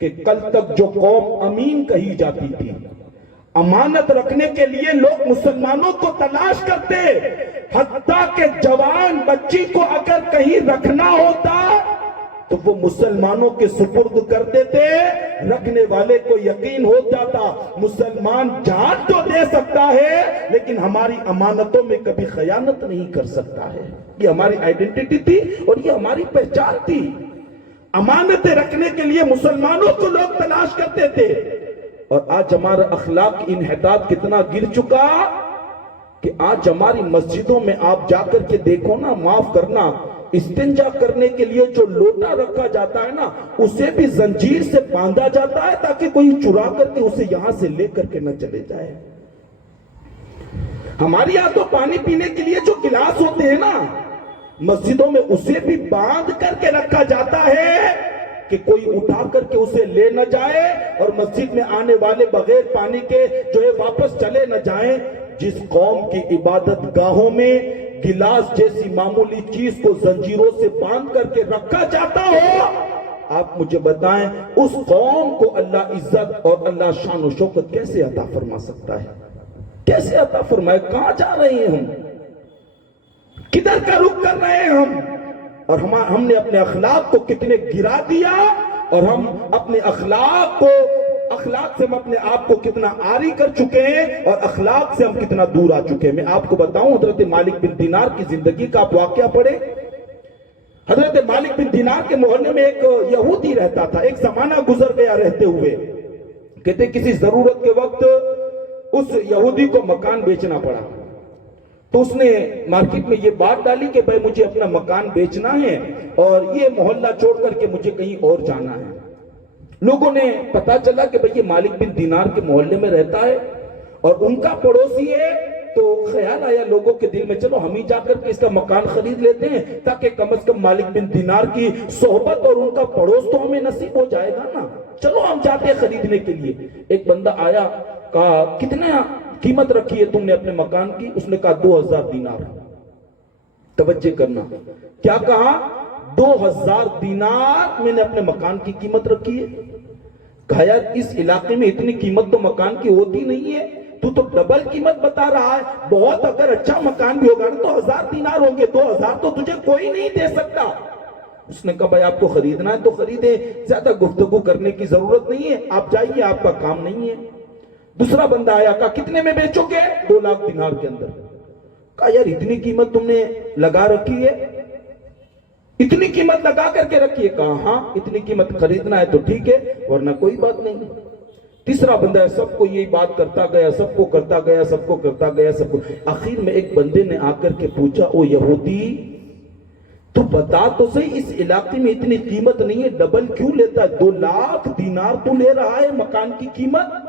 کہ کل تک جو قوم امین کہی جاتی تھی, امانت رکھنے کے لیے لوگ مسلمانوں کو تلاش کرتے, حتیٰ کہ جوان بچی کو اگر کہیں رکھنا ہوتا تو وہ مسلمانوں کے سپرد کر دیتے. رکھنے والے کو یقین ہو جاتا مسلمان جان تو دے سکتا ہے لیکن ہماری امانتوں میں کبھی خیانت نہیں کر سکتا ہے. یہ ہماری آئیڈینٹی تھی اور یہ ہماری پہچان تھی. امانتیں رکھنے کے لیے مسلمانوں کو لوگ تلاش کرتے تھے. اور آج ہمارا اخلاق انحطاط کتنا گر چکا کہ آج ہماری مسجدوں میں آپ جا کر کے دیکھو نا, معاف کرنا, استنجا کرنے کے لیے جو لوٹا رکھا جاتا ہے نا اسے بھی زنجیر سے باندھا جاتا ہے تاکہ کوئی چرا کر کے اسے یہاں سے لے کر کے نہ چلے جائے. ہمارے یہاں تو پانی پینے کے لیے جو گلاس ہوتے ہیں نا مسجدوں میں اسے بھی باندھ کر کے رکھا جاتا ہے کہ کوئی اٹھا کر کے اسے لے نہ جائے اور مسجد میں آنے والے بغیر پانی کے جو ہے واپس چلے نہ جائیں. جس قوم کی عبادت گاہوں میں گلاس جیسی معمولی چیز کو زنجیروں سے باندھ کر کے رکھا جاتا ہو, آپ مجھے بتائیں اس قوم کو اللہ عزت اور اللہ شان و شوکت کیسے عطا فرما سکتا ہے؟ کیسے عطا فرمائے؟ کہاں جا رہے ہیں ہم, کدھر کا رخ کر رہے ہیں ہم؟ اور ہم نے اپنے اخلاق کو کتنے گرا دیا اور ہم اپنے اخلاق سے ہم اپنے آپ کو کتنا عاری کر چکے ہیں اور اخلاق سے ہم کتنا دور آ چکے ہیں. میں آپ کو بتاؤں حضرت مالک بن دینار کی زندگی کا آپ واقعہ پڑھیں. حضرت مالک بن دینار کے محلے میں ایک یہودی رہتا تھا. ایک زمانہ گزر گیا رہتے ہوئے کہتے کسی ضرورت کے وقت اس یہودی کو مکان بیچنا پڑا، تو اس نے مارکیٹ میں یہ بات ڈالی کہ بھائی مجھے اپنا مکان بیچنا ہے اور یہ محلہ چھوڑ کر کے مجھے کہیں اور جانا ہے۔ لوگوں نے پتا چلا کہ بھئی یہ مالک بن دینار کے محلے میں رہتا ہے اور ان کا پڑوسی ہے، تو خیال آیا لوگوں کے دل میں چلو ہم ہی جا کر کے اس کا مکان خرید لیتے ہیں تاکہ کم از کم مالک بن دینار کی صحبت اور ان کا پڑوس تو ہمیں نصیب ہو جائے گا نا، چلو ہم جاتے ہیں خریدنے کے لیے۔ ایک بندہ آیا، کہا کتنا قیمت رکھی ہے تم نے اپنے مکان کی؟ اس نے کہا 2000 دینار۔ توجہ کرنا، کیا کہا؟ 2000 دینار میں نے اپنے مکان کی قیمت رکھی ہے۔ کہا یار اس علاقے میں اتنی قیمت تو مکان کی ہوتی نہیں ہے، تو ڈبل قیمت بتا رہا ہے، بہت اگر اچھا مکان بھی ہوگا تو 1000 دینار ہوں گے، 2000 تو تجھے کوئی نہیں دے سکتا۔ اس نے کہا بھائی آپ کو خریدنا ہے تو خریدیں، زیادہ گفتگو کرنے کی ضرورت نہیں ہے، آپ جائیے، آپ کا کام نہیں ہے۔ دوسرا بندہ آیا، کہا کتنے میں بیچو گے؟ 2 لاکھ دینار کے اندر۔ کہا یار اتنی قیمت تم نے لگا رکھی ہے، اتنی قیمت لگا کر کے رکھی ہے؟ کہا ہاں اتنی قیمت، خریدنا ہے تو ٹھیک ہے ورنہ کوئی بات نہیں۔ تیسرا بندہ ہے، سب کو یہی بات کرتا گیا، سب کو کرتا گیا، سب کو کرتا گیا، سب کو، آخر میں ایک بندے نے آ کر کے پوچھا، او یہودی تو بتا تو صحیح اس علاقے میں اتنی قیمت نہیں ہے، ڈبل کیوں لیتا ہے؟ 2 لاکھ دینار تو لے رہا ہے مکان کی قیمت،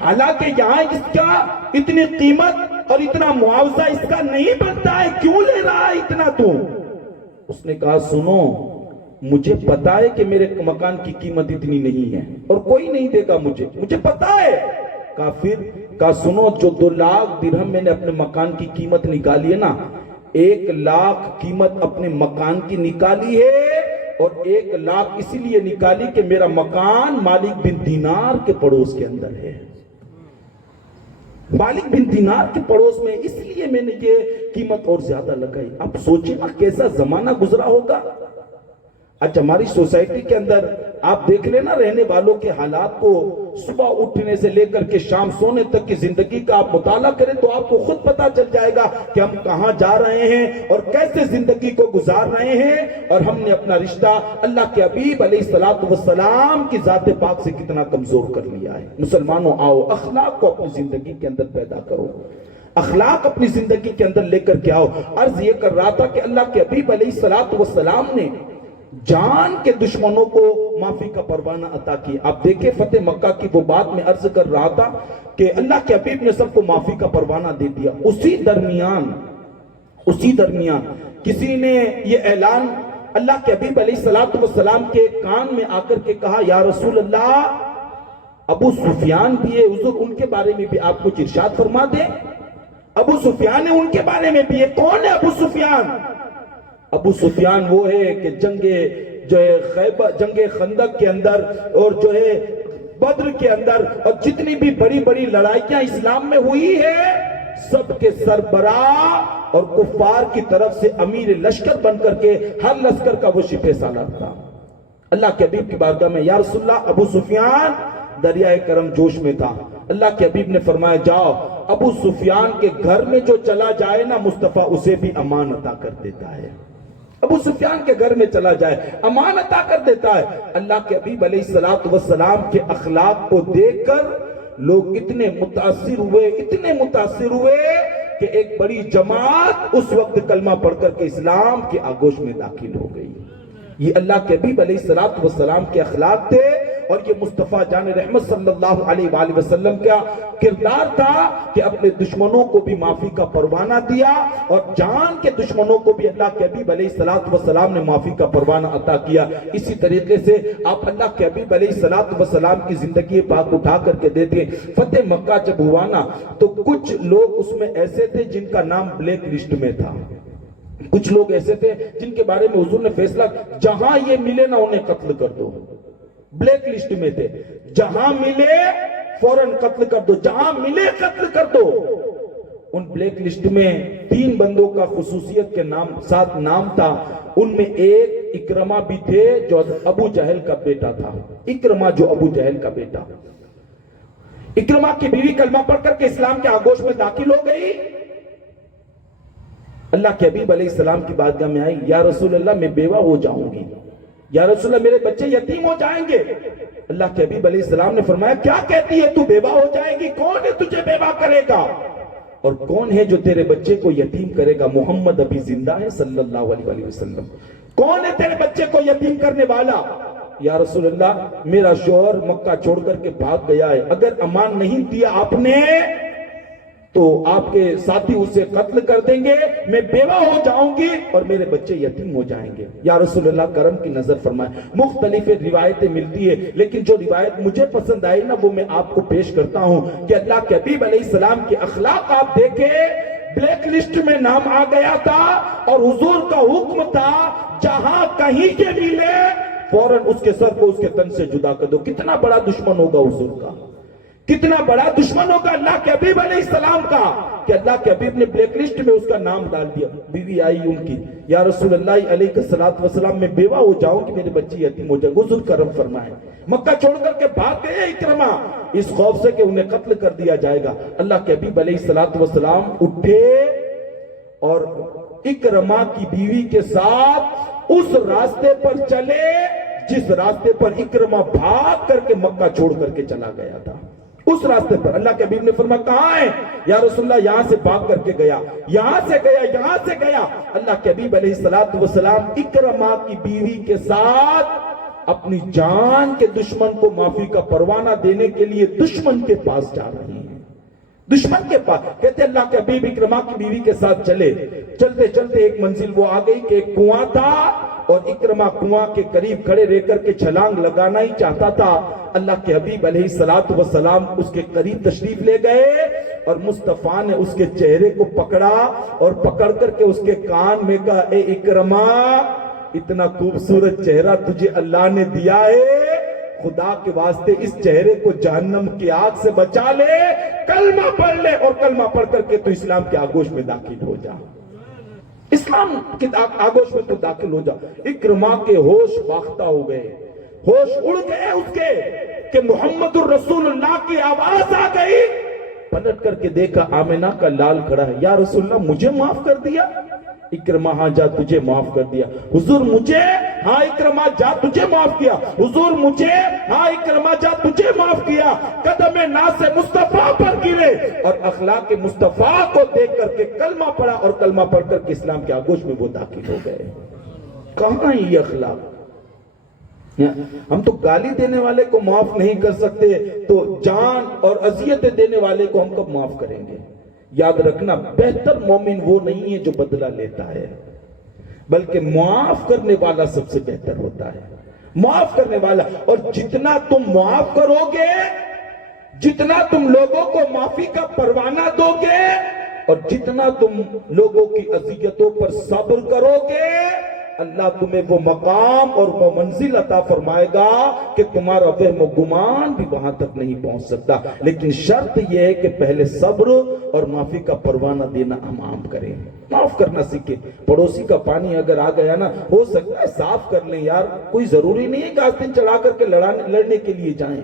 حالانکہ یہاں اس کا اتنی قیمت اور اتنا معاوضہ اس کا نہیں بنتا ہے، کیوں لے رہا ہے اتنا تو؟ اس نے کہا سنو مجھے پتا ہے کہ میرے مکان کی قیمت اتنی نہیں ہے اور کوئی نہیں دے گا، مجھے پتا ہے۔ کافر، کہا سنو جو 2 لاکھ درہم میں نے اپنے مکان کی قیمت نکالی ہے نا، 1 لاکھ قیمت اپنے مکان کی نکالی ہے اور 1 لاکھ اسی لیے نکالی کہ میرا مکان مالک بن دینار کے پڑوس کے اندر ہے، مالک بن دینار کے پڑوس میں، اس لیے میں نے یہ قیمت اور زیادہ لگائی۔ اب سوچیں نا کیسا زمانہ گزرا ہوگا۔ آج ہماری سوسائٹی کے اندر آپ دیکھ لینا رہنے والوں کے حالات کو، صبح اٹھنے سے لے کر کے شام سونے تک کی زندگی کا آپ مطالعہ کریں تو آپ کو خود پتا چل جائے گا کہ ہم کہاں جا رہے ہیں اور کیسے زندگی کو گزار رہے ہیں، اور ہم نے اپنا رشتہ اللہ کے حبیب علیہ السلام کی ذات پاک سے کتنا کمزور کر لیا ہے۔ مسلمانوں آؤ اخلاق کو اپنی زندگی کے اندر پیدا کرو، اخلاق اپنی زندگی کے اندر لے کر کے آؤ۔ عرض یہ کر رہا تھا کہ اللہ کے حبیب علیہ السلام نے جان کے دشمنوں کو معافی کا پروانہ عطا کیا۔ آپ دیکھیں فتح مکہ کی وہ بات میں عرض کر رہا تھا کہ اللہ کے حبیب نے سب کو معافی کا پروانہ دے دیا۔ اسی درمیان کسی نے یہ اعلان اللہ کے حبیب علیہ السلام کے کان میں آ کر کے کہا، یا رسول اللہ ابو سفیان بھی ہے، حضور ان کے بارے میں بھی آپ کچھ ارشاد فرما دیں۔ ابو سفیان ہے، ان کے بارے میں بھی ہے۔ کون ہے ابو سفیان؟ ابو سفیان وہ ہے کہ جنگ خندق کے اندر اور جو ہے بدر کے اندر اور جتنی بھی بڑی بڑی لڑائیاں اسلام میں ہوئی ہے، سب کے سربراہ اور کفار کی طرف سے امیر لشکر بن کر کے ہر لشکر کا وہ سپہ سالار تھا۔ اللہ کے حبیب کی بارگاہ میں، یا رسول اللہ ابو سفیان دریائے کرم جوش میں تھا۔ اللہ کے حبیب نے فرمایا، جاؤ ابو سفیان کے گھر میں جو چلا جائے نا مصطفیٰ اسے بھی امان عطا کر دیتا ہے۔ ابو سفیان کے گھر میں چلا جائے امان عطا کر دیتا ہے۔ اللہ کے حبیب علیہ السلام کے اخلاق کو دیکھ کر لوگ اتنے متاثر ہوئے کہ ایک بڑی جماعت اس وقت کلمہ پڑھ کر کے اسلام کے آغوش میں داخل ہو گئی۔ یہ اللہ کے حبیب علیہ السلام کے اخلاق تھے اور یہ مصطفیٰ جان رحمت صلی اللہ علیہ وآلہ وسلم کا کردار تھا کہ اپنے دشمنوں کو بھی معافی کا پروانہ دیا اور جان کے دشمنوں کو بھی اللہ کے حبیب علیہ السلام نے معافی کا پروانہ عطا کیا۔ اسی طریقے سے آپ اللہ کے حبیب علیہ السلام کی زندگی پاک اٹھا کر کے دیتے ہیں۔ فتح مکہ جب ہوا نا تو کچھ لوگ اس میں ایسے تھے جن کا نام بلیک لسٹ میں تھا، کچھ لوگ ایسے تھے جن کے بارے میں حضور نے فیصلہ جہاں یہ ملے نا انہیں قتل کر دو، بلیک لسٹ میں تھے، جہاں ملے فوراً قتل کر دو، جہاں ملے قتل کر دو۔ ان بلیک لسٹ میں 3 بندوں کا خصوصیت کے ساتھ نام تھا، ان میں ایک اکرمہ بھی تھے جو ابو جہل کا بیٹا تھا، اکرمہ جو ابو جہل کا بیٹا۔ اکرمہ کی بیوی کلمہ پڑھ کر کے اسلام کے آغوش میں داخل ہو گئی۔ اللہ کے حبیب علیہ السلام کی بارگاہ میں آئی، یا رسول اللہ میں بیوہ ہو جاؤں گی۔ یا رسول اللہ میرے بچے یتیم ہو جائیں گے۔ اللہ کے حبیب علیہ السلام نے فرمایا کیا کہتی ہے تو بیوہ ہو جائے گی، کون ہے تجھے بیوہ کرے گا اور کون ہے جو تیرے بچے کو یتیم کرے گا؟ محمد ابھی زندہ ہے صلی اللہ علیہ وسلم، کون ہے تیرے بچے کو یتیم کرنے والا؟ یا رسول اللہ میرا شوہر مکہ چھوڑ کر کے بھاگ گیا ہے، اگر امان نہیں دیا آپ نے تو آپ کے ساتھی اسے قتل کر دیں گے، میں بیوہ ہو جاؤں گی اور میرے بچے یتیم ہو جائیں گے۔ یا رسول اللہ کرم کی نظر فرمائے۔ مختلف روایتیں ملتی ہے لیکن جو روایت مجھے پسند آئی نا وہ میں آپ کو پیش کرتا ہوں کہ اللہ کے حبیب علیہ السلام کے اخلاق آپ دیکھیں، بلیک لسٹ میں نام آ گیا تھا اور حضور کا حکم تھا جہاں کہیں یہ ملے فوراً اس کے سر کو اس کے تن سے جدا کر دو۔ کتنا بڑا دشمن ہوگا حضور کا، کتنا بڑا دشمن ہوگا اللہ کے حبیب علیہ السلام کا کہ اللہ کے حبیب نے بلیک لسٹ میں اس کا نام ڈال دیا۔ بیوی آئی ان کی، یا رسول اللہ علیہ الصلوۃ والسلام میں بیوہ ہو جاؤں کہ میرے بچے یتیم ہو جائیں۔ حضور کرم فرمائے، مکہ چھوڑ کر کے بھاگ گئے اکرمہ اس خوف سے کہ انہیں قتل کر دیا جائے گا۔ اللہ کے حبیب علیہ الصلوۃ والسلام اٹھے اور اکرمہ کی بیوی کے ساتھ اس راستے پر چلے جس راستے پر اکرمہ بھاگ کر کے مکہ چھوڑ کر کے چلا گیا تھا۔ اس راستے پر اللہ کے حبیب نے فرمایا کہاں ہے؟ یا رسول اللہ یہاں سے بھاگ کر کے گیا، یہاں سے گیا، یہاں سے گیا۔ اللہ کے حبیب علیہ السلام اکرمہ کی بیوی کے ساتھ اپنی جان کے دشمن کو معافی کا پروانہ دینے کے لیے دشمن کے پاس جا رہی ہیں، دشمن کے پاس۔ کہتے اللہ کے حبیب اکرمہ کی بیوی کے ساتھ چلے، چلتے چلتے ایک منزل وہ آ گئی کہ ایک کنواں تھا اور اکرمہ کنواں کے قریب کھڑے رہ کر کے چھلانگ لگانا ہی چاہتا تھا۔ اللہ کے حبیب علیہ السلام اس کے قریب تشریف لے گئے اور مصطفیٰ نے اس کے چہرے کو پکڑا اور پکڑ کر کے اس کے کان میں کہا اے اکرمہ اتنا خوبصورت چہرہ تجھے اللہ نے دیا ہے، خدا کے واسطے اس چہرے کو جہنم کی آگ سے بچا لے، کلمہ پڑھ لے اور کلمہ پڑھ کر کے تو اسلام کے آغوش میں داخل ہو جا، اسلام کے آغوش میں تو داخل ہو جا۔ اکرمہ کے ہوش باختہ ہو گئے، ہوش اڑ گئے اس کے کہ محمد الرسول اللہ کی آواز آ گئی۔ پلٹ کر کے دیکھا آمنہ کا لال کھڑا ہے۔ یا رسول اللہ مجھے معاف کر دیا؟ اکرمہ ہاں جا تجھے معاف کر دیا۔ حضور مجھے؟ ہاں اکرمہ جا تجھے معاف کیا۔ حضور مجھے؟ ہاں اکرمہ جا تجھے معاف کیا۔ قدم ناز مصطفیٰ پر گرے اور اخلاق مصطفیٰ کو دیکھ کر کے کلمہ پڑھا اور کلمہ پڑھ کر کے اسلام کے آغوش میں وہ داخل ہو گئے۔ کہاں ہے یہ اخلاق؟ ہم تو گالی دینے والے کو معاف نہیں کر سکتے تو جان اور اذیتیں دینے والے کو ہم کب معاف کریں گے؟ یاد رکھنا بہتر مومن وہ نہیں ہے جو بدلہ لیتا ہے بلکہ معاف کرنے والا سب سے بہتر ہوتا ہے، معاف کرنے والا۔ اور جتنا تم معاف کرو گے، جتنا تم لوگوں کو معافی کا پروانہ دو گے اور جتنا تم لوگوں کی اذیتوں پر صبر کرو گے، اللہ تمہیں وہ مقام اور وہ منزل عطا فرمائے گا کہ تمہارا وہم و گمان بھی وہاں تک نہیں پہنچ سکتا۔ لیکن شرط یہ ہے کہ پہلے صبر اور معافی کا پروانہ دینا ہم عام کریں، معاف کرنا سیکھیں۔ پڑوسی کا پانی اگر آ گیا نا، ہو سکتا ہے صاف کر لیں یار، کوئی ضروری نہیں ہے کہ آستین چڑھا کر کے لڑنے کے لیے جائیں۔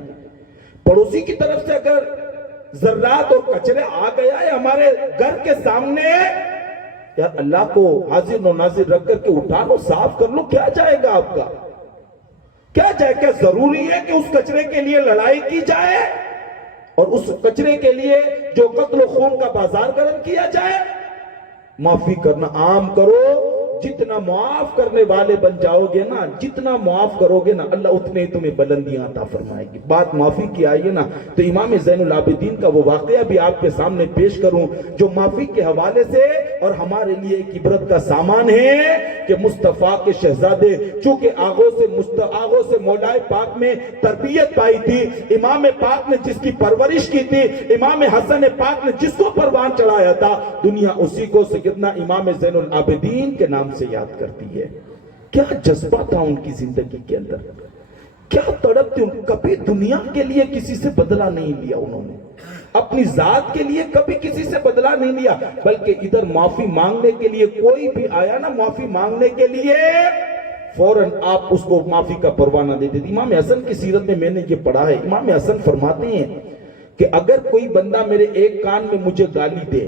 پڑوسی کی طرف سے اگر ذرات اور کچرے آ گیا ہے ہمارے گھر کے سامنے، یار اللہ کو حاضر و ناظر رکھ کر کے اٹھا لو، صاف کر لو، کیا جائے گا آپ کا؟ کیا جائے؟ کیا ضروری ہے کہ اس کچرے کے لیے لڑائی کی جائے اور اس کچرے کے لیے جو قتل و خون کا بازار گرم کیا جائے؟ معافی کرنا عام کرو۔ جتنا معاف کرنے والے بن جاؤ گے نا، جتنا معاف کرو گے نا، اللہ اتنے ہی تمہیں بلندیاں عطا فرمائے گی۔ بات معافی کی آئی ہے نا، تو امام زین العابدین کا وہ واقعہ بھی آپ کے سامنے پیش کروں جو معافی کے حوالے سے اور ہمارے لیے ایک عبرت کا سامان ہے کہ مصطفیٰ کے شہزادے چونکہ آغوں سے مولا پاک میں تربیت پائی تھی، امام پاک نے جس کی پرورش کی تھی، امام حسن پاک نے جس کو پروان چڑھایا تھا، دنیا اسی کو سیدنا امام زین العابدین کے نام سے یاد کرتی ہے۔ کیا جذبہ تھا ان کی زندگی کے اندر، کیا تڑپ تھی، کبھی دنیا کے لیے کسی سے بدلہ نہیں لیا انہوں نے، اپنی ذات کے لیے کبھی کسی سے بدلہ نہیں لیا، بلکہ ادھر معافی مانگنے کے لیے کوئی بھی آیا نا، معافی مانگنے کے لیے فوراً آپ اس کو معافی کا پروانہ دے دیتے۔ امام حسن کی سیرت میں میں نے یہ پڑھا ہے، امام حسن فرماتے ہیں کہ اگر کوئی بندہ میرے ایک کان میں مجھے گالی دے،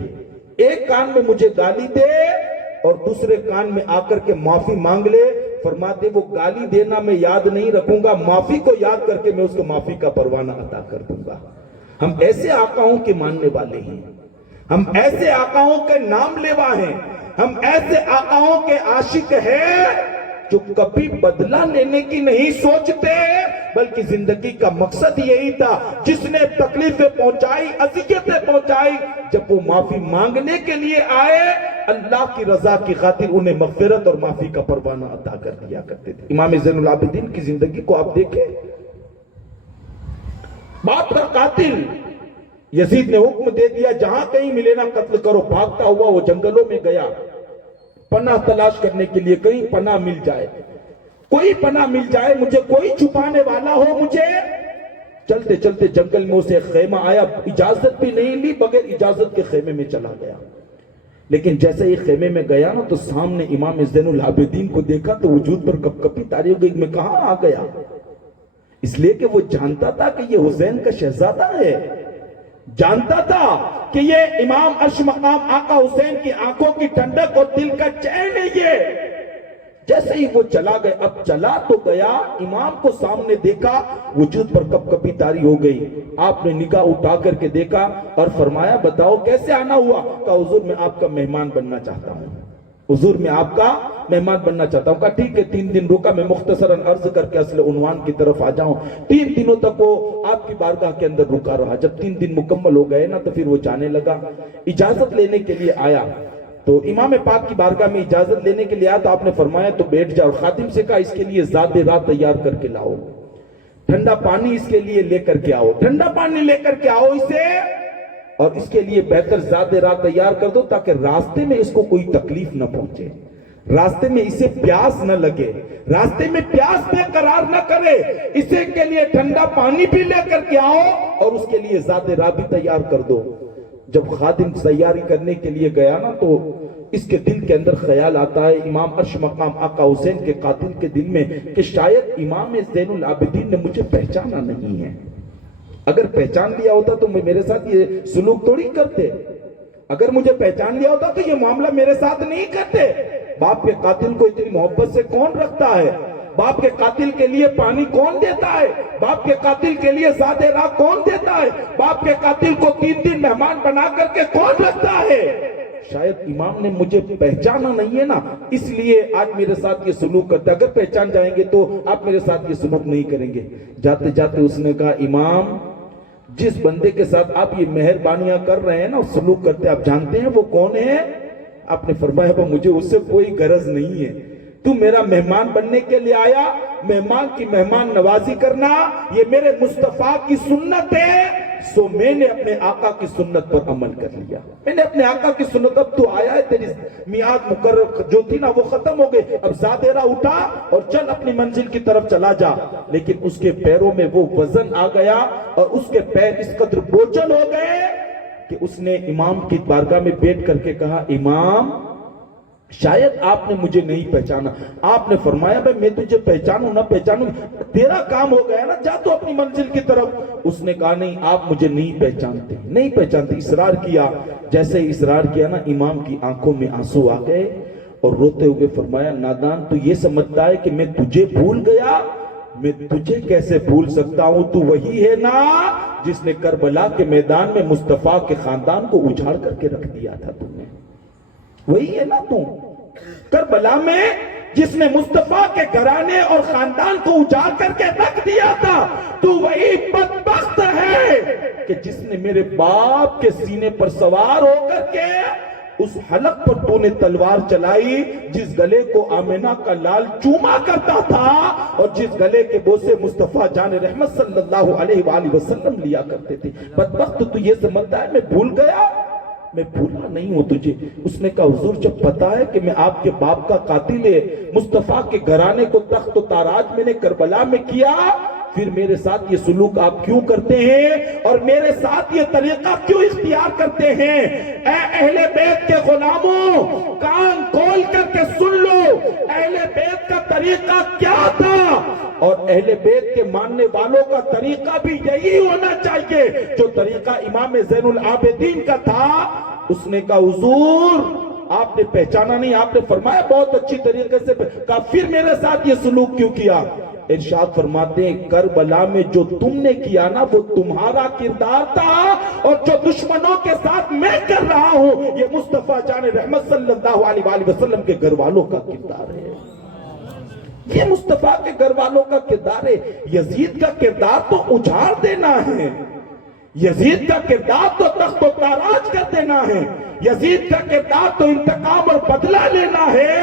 ایک کان میں مجھے گالی دے اور دوسرے کان میں آ کر کے معافی مانگ لے، فرماتے وہ گالی دینا میں یاد نہیں رکھوں گا، معافی کو یاد کر کے میں اس کو معافی کا پروانہ عطا کر دوں گا۔ ہم ایسے آقاؤں کے ماننے والے ہیں، ہم ایسے آقاؤں کے نام لیوا ہیں، ہم ایسے آقاؤں کے عاشق ہیں جو کبھی بدلہ لینے کی نہیں سوچتے، بلکہ زندگی کا مقصد یہی تھا، جس نے تکلیفیں پہنچائی، اذیتیں پہنچائی، جب وہ معافی مانگنے کے لیے آئے، اللہ کی رضا کی خاطر انہیں مغفرت اور معافی کا پروانہ عطا کر دیا کرتے تھے۔ امام زین العابدین کی زندگی کو آپ دیکھیں، باپ کا قاتل یزید نے حکم دے دیا جہاں کہیں ملے نا قتل کرو، بھاگتا ہوا وہ جنگلوں میں گیا پناہ تلاش کرنے کے لیے، کہیں پناہ مل جائے، کوئی پناہ مل جائے، مجھے کوئی چھپانے والا ہو مجھے۔ چلتے چلتے جنگل میں اسے خیمہ آیا، اجازت بھی نہیں لی، بغیر اجازت کے خیمے میں چلا گیا۔ لیکن جیسے ہی خیمے میں گیا نا تو سامنے امام زین العابدین کو دیکھا تو وجود پر کپ کپی طاری ہو گئی، میں کہاں آ گیا؟ اس لیے کہ وہ جانتا تھا کہ یہ حسین کا شہزادہ ہے، جانتا تھا کہ یہ امام عرش مقام آقا حسین کی آنکھوں کی ٹھنڈک اور دل کا چین ہے یہ۔ جیسے ہی وہ چلا گیا، اب چلا تو گیا، امام کو سامنے دیکھا، وجود پر کپ کپی طاری ہو گئی۔ آپ نے نگاہ اٹھا کر کے دیکھا اور فرمایا بتاؤ کیسے آنا ہوا؟ کہا حضور میں آپ کا مہمان بننا چاہتا ہوں، حضور میں آپ کا مہمان بننا چاہتا ہوں۔ کہا ٹھیک ہے، 3 دن رکا، میں مختصراً عرض کر کے اصل عنوان کی طرف آ جاؤں۔ 3 دنوں تک وہ آپ کی بارگاہ کے اندر رکا رہا۔ جب 3 دن مکمل ہو گئے نا تو پھر وہ جانے لگا، اجازت لینے کے لیے آیا تو امام پاک کی بارگاہ میں اجازت لینے کے لیے آیا تو آپ نے فرمایا تو بیٹھ جاؤ۔ خادم سے کہا اس کے لیے زاد راہ تیار کر کے لاؤ، ٹھنڈا پانی اس کے لیے لے کر کے آؤ، ٹھنڈا پانی لے کر کے آؤ اسے، اور اس کے لیے بہتر زاد راہ تیار کر دو تاکہ راستے میں اس کو کوئی تکلیف نہ پہنچے، راستے میں اسے پیاس نہ لگے، راستے میں پیاس بے قرار نہ کرے، اسے کے لیے ٹھنڈا پانی بھی لے کر کے آؤ اور اس کے لیے زاد راہ بھی تیار کر دو۔ جب خادم تیاری کرنے کے لیے گیا نا تو اس کے دل کے اندر خیال آتا ہے، امام عرش مقام آقا حسین کے قاتل کے دل میں، کہ شاید امام زین العابدین نے مجھے پہچانا نہیں ہے، اگر پہچان لیا ہوتا تو میرے ساتھ یہ سلوک تھوڑی کرتے، اگر مجھے پہچان لیا ہوتا تو یہ معاملہ میرے ساتھ نہیں کرتے۔ باپ کے قاتل کو اتنی محبت سے کون رکھتا ہے؟ باپ کے قاتل کے لیے پانی کون دیتا ہے؟ باپ کے قاتل کے لیے زاد راہ کون دیتا ہے؟ باپ کے قاتل کو 3 دن مہمان بنا کر کے کون رکھتا ہے؟ شاید امام نے مجھے پہچانا نہیں ہے نا، اس لیے آج میرے ساتھ یہ سلوک کرتا ہے، اگر پہچان جائیں گے تو آپ میرے ساتھ یہ سلوک نہیں کریں گے۔ جاتے جاتے اس نے کہا امام جس بندے کے ساتھ آپ یہ مہربانیاں کر رہے ہیں نا، سلوک کرتے ہیں، آپ جانتے ہیں وہ کون ہے؟ آپ نے فرمایا مجھے اس سے کوئی غرض نہیں ہے، تو میرا مہمان بننے کے لیے آیا، مہمان کی مہمان نوازی کرنا یہ میرے مصطفیٰ کی سنت ہے، سو میں نے اپنے آقا کی سنت پر عمل کر لیا، میں نے اپنے آقا کی سنت، اب تو آیا ہے تیری میعاد مقرر جو تھی نا وہ ختم ہو گئی، اب زادیرہ اٹھا اور چل اپنی منزل کی طرف چلا جا۔ لیکن اس کے پیروں میں وہ وزن آ گیا اور اس کے پیر اس قدر بوجھل ہو گئے کہ اس نے امام کی بارگاہ میں بیٹھ کر کے کہا امام شاید آپ نے مجھے نہیں پہچانا۔ آپ نے فرمایا میں تجھے پہچانوں نہ پہچانوں تیرا کام ہو گیا نا، جا تو اپنی منزل کی طرف۔ اس نے کہا نہیں آپ مجھے نہیں پہچانتے، نہیں پہچانتے، اصرار کیا۔ جیسے ہی اصرار کیا نا امام کی آنکھوں میں آنسو آ گئے اور روتے ہوئے فرمایا نادان تو یہ سمجھتا ہے کہ میں تجھے بھول گیا؟ میں تجھے کیسے بھول سکتا ہوں؟ تو وہی ہے نا جس نے کربلا کے میدان میں مصطفیٰ کے خاندان کو اجاڑ کر کے رکھ دیا تھا، تم نے وہی ہے نا تم کربلا میں جس نے مصطفیٰ کے گھرانے اور خاندان کو اجاڑ کر کے رکھ دیا تھا، تو وہی بدبخت ہے کہ جس نے میرے باپ کے سینے پر سوار ہو کر کے اس حلق پر تو نے تلوار چلائی جس گلے کو آمنہ کا لال چوما کرتا تھا اور جس گلے کے بوسے مصطفیٰ جان رحمت صلی اللہ علیہ وآلہ وسلم لیا کرتے تھے۔ بدبخت تو یہ سمجھتا ہے میں بھول گیا؟ میں بھولا نہیں ہوں تجھے۔ اس نے کہا حضور جب پتا ہے کہ میں آپ کے باپ کا قاتل ہے، مصطفیٰ کے گھرانے کو تخت و تاراج میں نے کربلا میں کیا، پھر میرے ساتھ یہ سلوک آپ کیوں کرتے ہیں اور میرے ساتھ یہ طریقہ کیوں اختیار کرتے ہیں؟ اے اہل بیت کے غلاموں کان کھول کر کے سن لو، اہل بیت کا طریقہ کیا تھا اور اہل بیت کے ماننے والوں کا طریقہ بھی یہی ہونا چاہیے جو طریقہ امام زین العابدین کا تھا۔ اس نے کہا حضور آپ آپ نے پہچانا نہیں. آپ نے فرمایا بہت اچھی طریقے سے کہا پھر میرے ساتھ یہ سلوک کیوں کیا؟ ارشاد فرماتے ہیں کربلا میں جو تم نے کیا نا وہ تمہارا کردار تھا، اور جو دشمنوں کے ساتھ میں کر رہا ہوں یہ مصطفیٰ جان رحمت صلی اللہ علیہ وآلہ وسلم کے گھر والوں کا کردار ہے. یہ مصطفیٰ کے گھر والوں کا کردار ہے. یزید کا کردار تو اجاڑ دینا ہے، یزید کا کردار تو تخت و تاراج کر دینا ہے، یزید کا کردار تو انتقام اور بدلہ لینا ہے.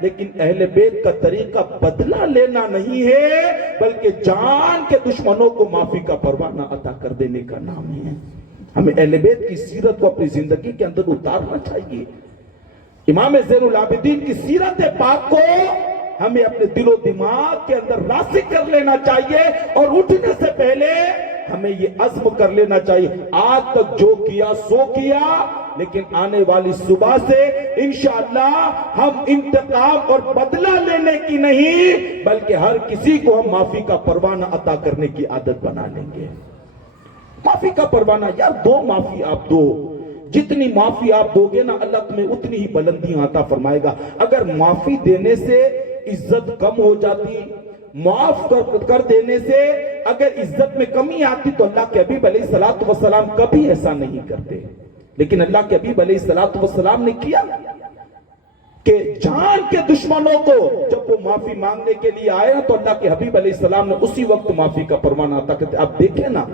لیکن اہل بیت کا طریقہ بدلہ لینا نہیں ہے، بلکہ جان کے دشمنوں کو معافی کا پروانہ عطا کر دینے کا نام ہے. ہمیں اہل بیت کی سیرت کو اپنی زندگی کے اندر اتارنا چاہیے. امام زین العابدین کی سیرت پاک کو ہمیں اپنے دل و دماغ کے اندر راسخ کر لینا چاہیے، اور اٹھنے سے پہلے ہمیں یہ عزم کر لینا چاہیے آج تک جو کیا سو کیا، لیکن آنے والی صبح سے انشاءاللہ ہم انتقام اور بدلہ لینے کی نہیں بلکہ ہر کسی کو ہم معافی کا پروانہ عطا کرنے کی عادت بنا لیں گے. معافی کا پروانہ، یار دو معافی آپ دو، جتنی معافی آپ دو گے نا اللہ تمہیں اتنی ہی بلندیاں عطا فرمائے گا. اگر معافی دینے سے عزت کم ہو جاتی، معاف کر دینے سے اگر عزت میں کمی آتی تو اللہ کے حبیب علیہ الصلوۃ والسلام کبھی ایسا نہیں کرتے. لیکن اللہ کے حبیب علیہ الصلوۃ والسلام نے کیا کہ جان کے دشمنوں کو جب وہ معافی مانگنے کے لیے آئے تو اللہ کے حبیب علیہ السلام نے اسی وقت معافی کا پروانہ عطا کرتے. اب دیکھیں نا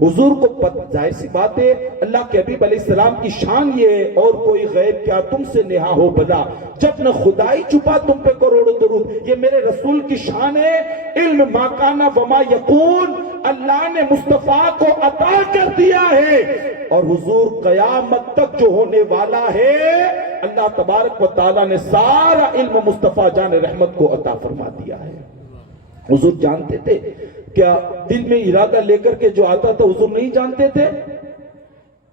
حضور کو ظاہر سی بات ہے اللہ کے حبیب علیہ السلام کی شان یہ ہے، اور کوئی غیب کیا تم سے نہا ہو بلا، جب نہ خدائی چھپا تم پہ کروڑوں درود. یہ میرے رسول کی شان ہے. علم ما کان وما یکون اللہ نے مصطفیٰ کو عطا کر دیا ہے، اور حضور قیامت تک جو ہونے والا ہے اللہ تبارک و تعالیٰ نے سارا علم مصطفیٰ جان رحمت کو عطا فرما دیا ہے. حضور جانتے تھے کیا دل میں ارادہ لے کر کے جو آتا تھا حضور نہیں جانتے تھے؟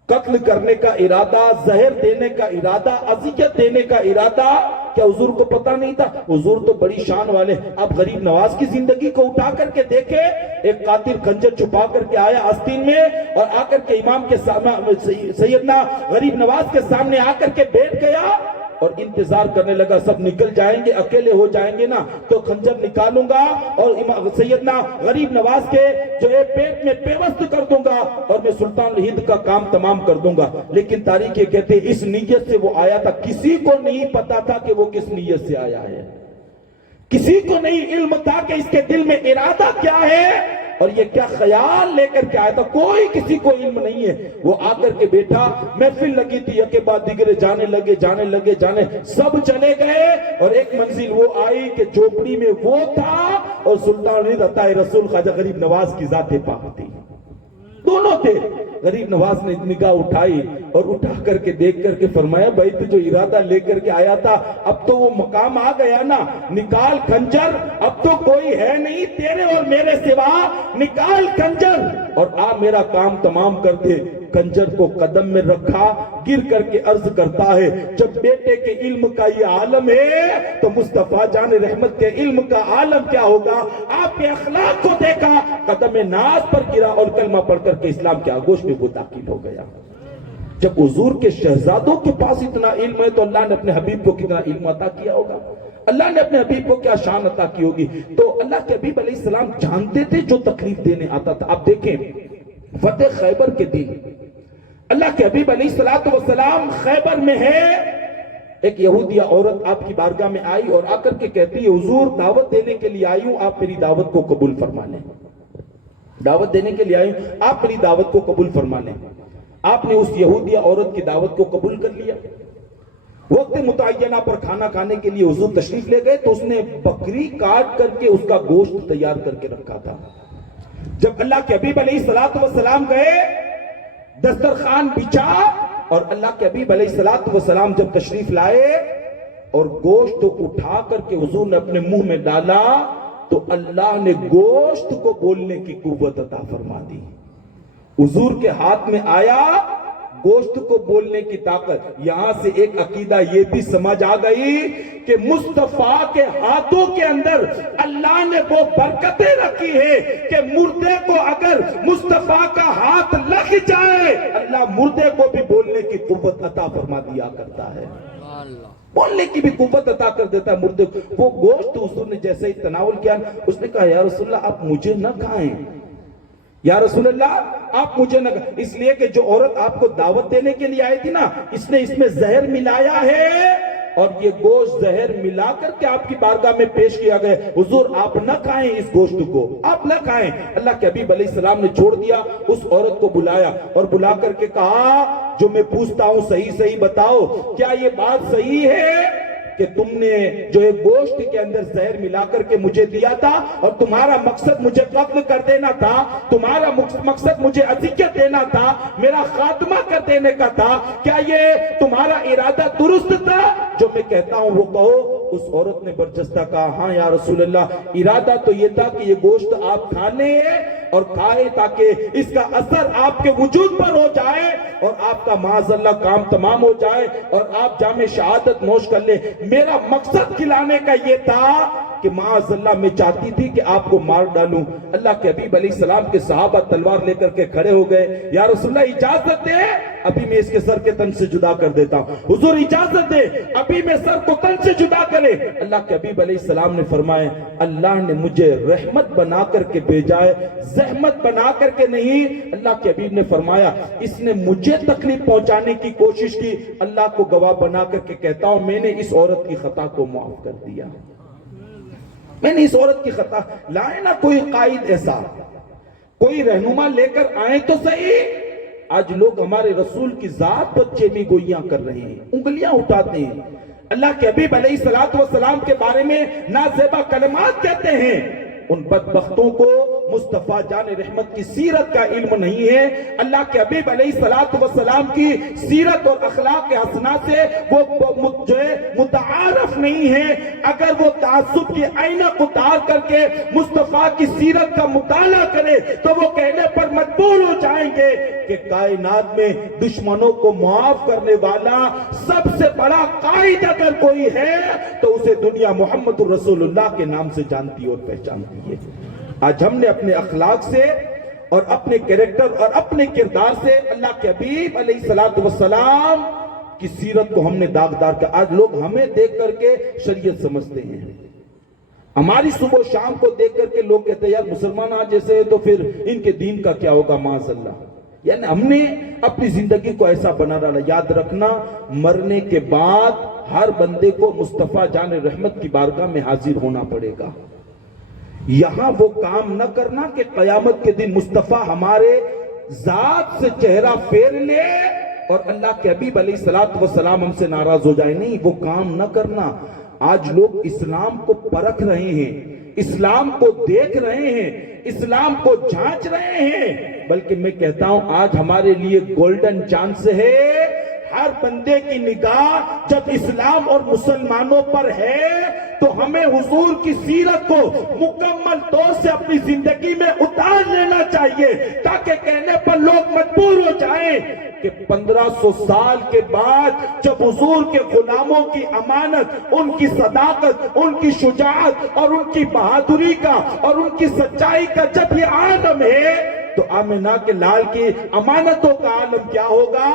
قتل کرنے کا ارادہ، زہر دینے کا ارادہ، اذیت دینے کا ارادہ، کیا حضور کو پتہ نہیں تھا؟ حضور تو بڑی شان والے. آپ غریب نواز کی زندگی کو اٹھا کر کے دیکھیں، ایک قاتل خنجر چھپا کر کے آیا آستین میں اور آ کر کے امام کے سیدنا غریب نواز کے سامنے آ کر کے بیٹھ گیا اور انتظار کرنے لگا سب نکل جائیں گے، اکیلے ہو جائیں گے نا تو خنجر نکالوں گا اور سیدنا غریب نواز کے جو ہے پیٹ میں پیوست کر دوں گا اور میں سلطان ہند کا کام تمام کر دوں گا. لیکن تاریخ یہ کہتے ہیں اس نیت سے وہ آیا تھا. کسی کو نہیں پتا تھا کہ وہ کس نیت سے آیا ہے، کسی کو نہیں علم تھا کہ اس کے دل میں ارادہ کیا ہے اور یہ کیا خیال لے کر کے آیا تھا. کوئی کسی کو علم نہیں ہے. وہ آ کر کے بیٹھا، محفل لگی تھی، یکے بعد دیگرے جانے لگے، سب چلے گئے اور ایک منزل وہ آئی کہ جھوپڑی میں وہ تھا اور سلطان ہند عطا رسول خواجہ غریب نواز کی ذات پاک تھی. دونوں تھے. غریب نواز نے نگاہ اٹھائی اور اٹھا کر کے دیکھ کر کے فرمایا بھائی تو جو ارادہ لے کر کے آیا تھا اب تو وہ مقام آ گیا نا، نکال خنجر، اب تو کوئی ہے نہیں تیرے اور میرے سوا، نکال خنجر اور آ میرا کام تمام کر دے. خنجر کو قدم میں رکھا، گر کر کے عرض کرتا ہے جب بیٹے کے علم کا یہ عالم ہے تو مصطفیٰ جان رحمت کے علم کا عالم کیا ہوگا. آپ کے اخلاق کو دیکھا، قدم ناز پر گرا اور کلمہ پڑھ کر کے اسلام کے آغوش میں وہ داخل ہو گیا. جب حضور کے شہزادوں کے پاس اتنا علم ہے تو اللہ نے اپنے حبیب کو کتنا علم عطا کیا ہوگا، اللہ نے اپنے حبیب کو کیا شان عطا کی ہوگی. تو اللہ کے حبیب علیہ السلام جانتے تھے جو تکلیف دینے آتا تھا. آپ دیکھیں فتح خیبر کے دن اللہ کے حبیب علیہ السلام خیبر میں ہے. ایک یہودیہ عورت آپ کی بارگاہ میں آئی اور آ کر کے کہتی ہے حضور دعوت دینے کے لیے آئی ہوں، آپ میری دعوت کو قبول فرما لیں. دعوت دینے کے لیے آئی ہوں، آپ میری دعوت کو قبول فرما لیں. آپ نے اس یہودیہ عورت کی دعوت کو قبول کر لیا. وقت متعینہ پر کھانا کھانے کے لیے حضور تشریف لے گئے تو اس نے بکری کاٹ کر کے اس کا گوشت تیار کر کے رکھا تھا. جب اللہ کے حبیب علیہ السلام گئے، دسترخوان بچھا اور اللہ کے حبیب علیہ السلام جب تشریف لائے اور گوشت اٹھا کر کے حضور نے اپنے منہ میں ڈالا تو اللہ نے گوشت کو بولنے کی قوت عطا فرما دی. حضور کے ہاتھ میں آیا، گوشت کو بولنے کی طاقت. یہاں سے ایک عقیدہ یہ بھی سمجھ آ گئی کہ مصطفیٰ کے ہاتھوں کے اندر اللہ نے وہ برکتیں رکھی ہے کہ مردے کو اگر مصطفیٰ کا ہاتھ لگ جائے اللہ مردے کو بھی بولنے کی قوت عطا فرما دیا کرتا ہے. بولنے کی بھی قوت عطا کر دیتا ہے مردے کو. وہ گوشت حضور نے جیسے ہی تناول کیا اس نے کہا یا رسول اللہ آپ مجھے نہ کھائیں, یا رسول اللہ آپ مجھے نہ کھائیں, اس لیے کہ جو عورت آپ کو دعوت دینے کے لیے آئی تھی نا اس نے اس میں زہر ملایا ہے اور یہ گوشت زہر ملا کر کے آپ کی بارگاہ میں پیش کیا گیا. حضور آپ نہ کھائیں اس گوشت کو, آپ نہ کھائیں. اللہ کے حبیب علیہ السلام نے چھوڑ دیا, اس عورت کو بلایا اور بلا کر کے کہا جو میں پوچھتا ہوں صحیح بتاؤ, کیا یہ بات صحیح ہے کہ تم نے جو ہے گوشت کے اندر زہر ملا کر کے مجھے دیا تھا اور تمہارا مقصد مجھے قتل کر دینا تھا, تمہارا مقصد مجھے اذیت دینا تھا, میرا خاتمہ کر دینے کا تھا, کیا یہ تمہارا ارادہ درست تھا؟ جو میں کہتا ہوں وہ کہو. اس عورت نے برجستہ کہا ہاں یا رسول اللہ, ارادہ تو یہ تھا کہ یہ گوشت آپ کھانے اور کھائے تاکہ اس کا اثر آپ کے وجود پر ہو جائے اور آپ کا معاذ اللہ کام تمام ہو جائے اور آپ جام شہادت نوش کر لیں. میرا مقصد کھلانے کا یہ تھا کہ معاذ اللہ میں چاہتی تھی کہ آپ کو مار ڈالوں. اللہ کے حبیب علیہ السلام کے صحابہ تلوار لے کر کے کھڑے ہو گئے. یا رسول اللہ اجازت دے, ابھی میں اس کے سر کے تن سے جدا کر دیتا ہوں. حضور اجازت دے, ابھی میں سر کو تن سے جدا کرے. اللہ کے حبیب علیہ السلام نے فرمایا اللہ نے مجھے رحمت بنا کر کے بھیجا ہے, زحمت بنا کر کے نہیں. اللہ کے حبیب نے فرمایا اس نے مجھے تکلیف پہنچانے کی کوشش کی, اللہ کو گواہ بنا کر کے کہتا ہوں میں نے اس عورت کی خطا کو معاف کر دیا. میں نے اس عورت کی خطا لائے نا کوئی قائد ایسا, کوئی رہنما لے کر آئے تو صحیح. آج لوگ ہمارے رسول کی ذات پر چیمی گوئیاں کر رہے ہیں, انگلیاں اٹھاتے ہیں. اللہ کے حبیب علیہ السلام کے بارے میں نازیبا کلمات کہتے ہیں. ان بدبختوں کو مصطفیٰ جان رحمت کی سیرت کا علم نہیں ہے. اللہ کے حبیب علیہ السلام کی سیرت اور اخلاق حسنہ سے وہ جو ہے متعارف نہیں ہے. اگر وہ تعصب کی عینک اتار کر کے مصطفیٰ کی سیرت کا مطالعہ کرے تو وہ کہنے پر مجبور ہو جائیں گے کہ کائنات میں دشمنوں کو معاف کرنے والا سب سے بڑا قائد اگر کوئی ہے تو اسے دنیا محمد رسول اللہ کے نام سے جانتی اور پہچانتی ہے. آج ہم نے اپنے اخلاق سے اور اپنے کریکٹر اور اپنے کردار سے اللہ کے حبیب علیہ السلام کی سیرت کو ہم نے داغدار کر. آج لوگ ہمیں دیکھ کر کے شریعت سمجھتے ہیں, ہماری صبح و شام کو دیکھ کر کے لوگ کہتے ہیں یار مسلمان آج جیسے تو پھر ان کے دین کا کیا ہوگا معاذ اللہ. یعنی ہم نے اپنی زندگی کو ایسا بنا ڈالا. یاد رکھنا مرنے کے بعد ہر بندے کو مصطفیٰ جان رحمت کی بارگاہ میں حاضر ہونا پڑے گا. یہاں وہ کام نہ کرنا کہ قیامت کے دن مصطفیٰ ہمارے ذات سے چہرہ پھیر لے اور اللہ کے حبیب علیہ السلام ہم سے ناراض ہو جائے. نہیں, وہ کام نہ کرنا. آج لوگ اسلام کو پرکھ رہے ہیں, اسلام کو دیکھ رہے ہیں, اسلام کو جھانچ رہے ہیں. بلکہ میں کہتا ہوں آج ہمارے لیے گولڈن چانس ہے. ہر بندے کی نگاہ جب اسلام اور مسلمانوں پر ہے تو ہمیں حضور کی سیرت کو مکمل طور سے اپنی زندگی میں اتار لینا چاہیے تاکہ کہنے پر لوگ مجبور ہو جائیں کہ 1500 سال کے بعد جب حضور کے غلاموں کی امانت, ان کی صداقت, ان کی شجاعت اور ان کی بہادری کا اور ان کی سچائی کا جب یہ عالم ہے تو آمنہ کے لال کی امانتوں کا عالم کیا ہوگا.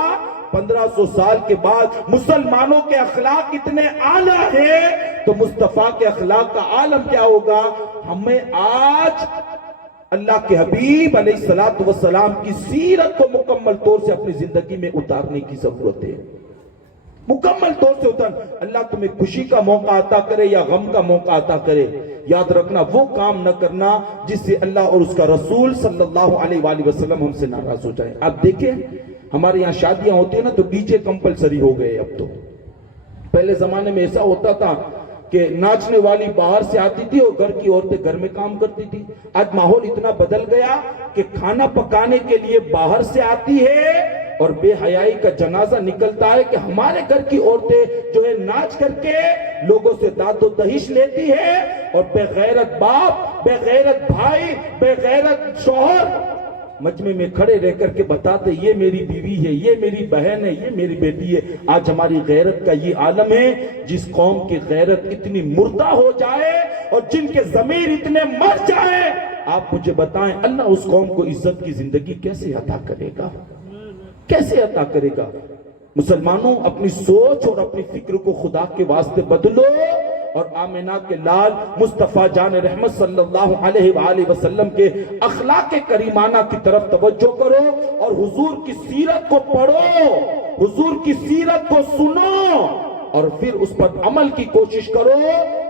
1500 سال کے بعد مسلمانوں کے اخلاق اتنے اعلیٰ ہیں تو مصطفیٰ کے اخلاق کا عالم کیا ہوگا. ہمیں آج اللہ کے حبیب علیہ السلام کی سیرت کو مکمل طور سے اپنی زندگی میں اتارنے کی ضرورت ہے. مکمل طور سے اتار. اللہ تمہیں خوشی کا موقع عطا کرے یا غم کا موقع عطا کرے, یاد رکھنا وہ کام نہ کرنا جس سے اللہ اور اس کا رسول صلی اللہ علیہ وآلہ وسلم ہم سے ناراض ہو جائے. آپ دیکھیں ہمارے یہاں شادیاں ہوتی ہیں نا تو ڈی جے کمپلسری ہو گئے. اب تو پہلے زمانے میں ایسا ہوتا تھا کہ ناچنے والی باہر سے آتی تھی اور گھر کی عورتیں گھر میں کام کرتی تھی. آج ماحول اتنا بدل گیا کہ کھانا پکانے کے لیے باہر سے آتی ہے اور بے حیائی کا جنازہ نکلتا ہے کہ ہمارے گھر کی عورتیں جو ہے ناچ کر کے لوگوں سے داد و دہیش لیتی ہے اور بے غیرت باپ, بے غیرت بھائی, بے غیرت شوہر مجمع میں کھڑے رہ کر کے بتاتے یہ میری بیوی ہے، یہ میری بہن ہے، یہ میری بیٹی ہے۔ آج ہماری غیرت کا یہ عالم ہے، جس قوم کی غیرت اتنی مردہ ہو جائے اور جن کے ضمیر اتنے مر جائیں، آپ مجھے بتائیں اللہ اس قوم کو عزت کی زندگی کیسے عطا کرے گا؟ کیسے عطا کرے گا؟ مسلمانوں، اپنی سوچ اور اپنی فکر کو خدا کے واسطے بدلو اور آمنہ کے لال مصطفیٰ جان رحمت صلی اللہ علیہ وآلہ وسلم کے اخلاق کریمانہ کی طرف توجہ کرو اور حضور کی سیرت کو پڑھو، حضور کی سیرت کو سنو اور پھر اس پر عمل کی کوشش کرو۔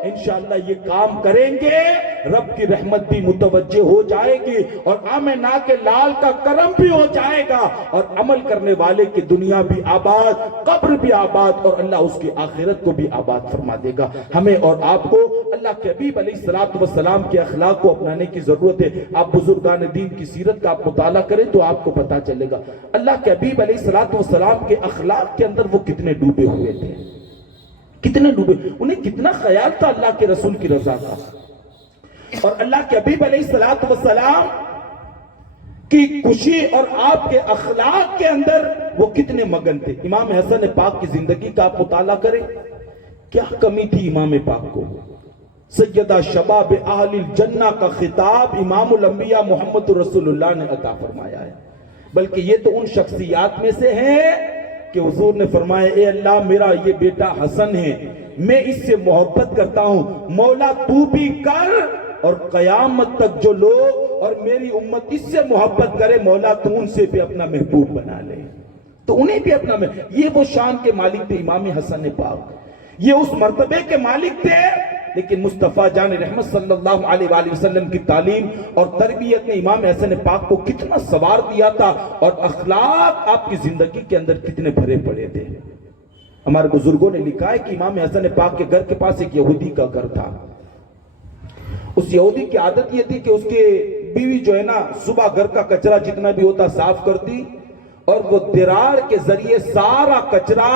انشاءاللہ یہ کام کریں گے، رب کی رحمت بھی متوجہ ہو جائے گی اور آمنہ کے لال کا کرم بھی ہو جائے گا اور عمل کرنے والے کی دنیا بھی آباد، قبر بھی آباد اور اللہ اس کی آخرت کو بھی آباد فرما دے گا۔ ہمیں اور آپ کو اللہ کے حبیب علیہ السلام کے اخلاق کو اپنانے کی ضرورت ہے۔ آپ بزرگان دین کی سیرت کا آپ مطالعہ کریں تو آپ کو پتا چلے گا اللہ کے حبیب علیہ السلام کے اخلاق کے اندر وہ کتنے ڈوبے ہوئے تھے، کتنے ڈوبے، انہیں کتنا خیال تھا اللہ کے رسول کی رضا کا، اور اللہ کے حبیب علیہ السلام کی خوشی اور آپ کے اخلاق کے اندر وہ کتنے مگن تھے۔ امام حسن پاک کی زندگی کا آپ مطالعہ کریں، کیا کمی تھی امام پاک کو؟ سیدہ شباب اہل الجنہ کا خطاب امام الانبیاء محمد رسول اللہ نے عطا فرمایا ہے، بلکہ یہ تو ان شخصیات میں سے ہیں کہ حضور نے فرمایا اے اللہ میرا یہ بیٹا حسن ہے، میں اس سے محبت کرتا ہوں، مولا تو بھی کر اور قیامت تک جو لوگ اور میری امت اس سے محبت کرے مولا تو ان سے بھی اپنا محبوب بنا لے، تو انہیں بھی اپنا یہ وہ شان کے مالک تھے امام حسن پاک، یہ اس مرتبے کے مالک تھے۔ لیکن مصطفیٰ جان رحمت صلی اللہ علیہ وآلہ وسلم کی تعلیم اور تربیت نے امام حسن پاک کو کتنا سوار دیا تھا اور اخلاق آپ کی زندگی کے اندر کتنے بھرے پڑے تھے۔ ہمارے بزرگوں نے لکھا ہے کہ امام حسن پاک کے گھر کے پاس ایک یہودی کا گھر تھا، اس یہودی کی عادت یہ تھی کہ اس کی بیوی جو ہے نا صبح گھر کا کچرا جتنا بھی ہوتا صاف کرتی اور وہ دراڑ کے ذریعے سارا کچرا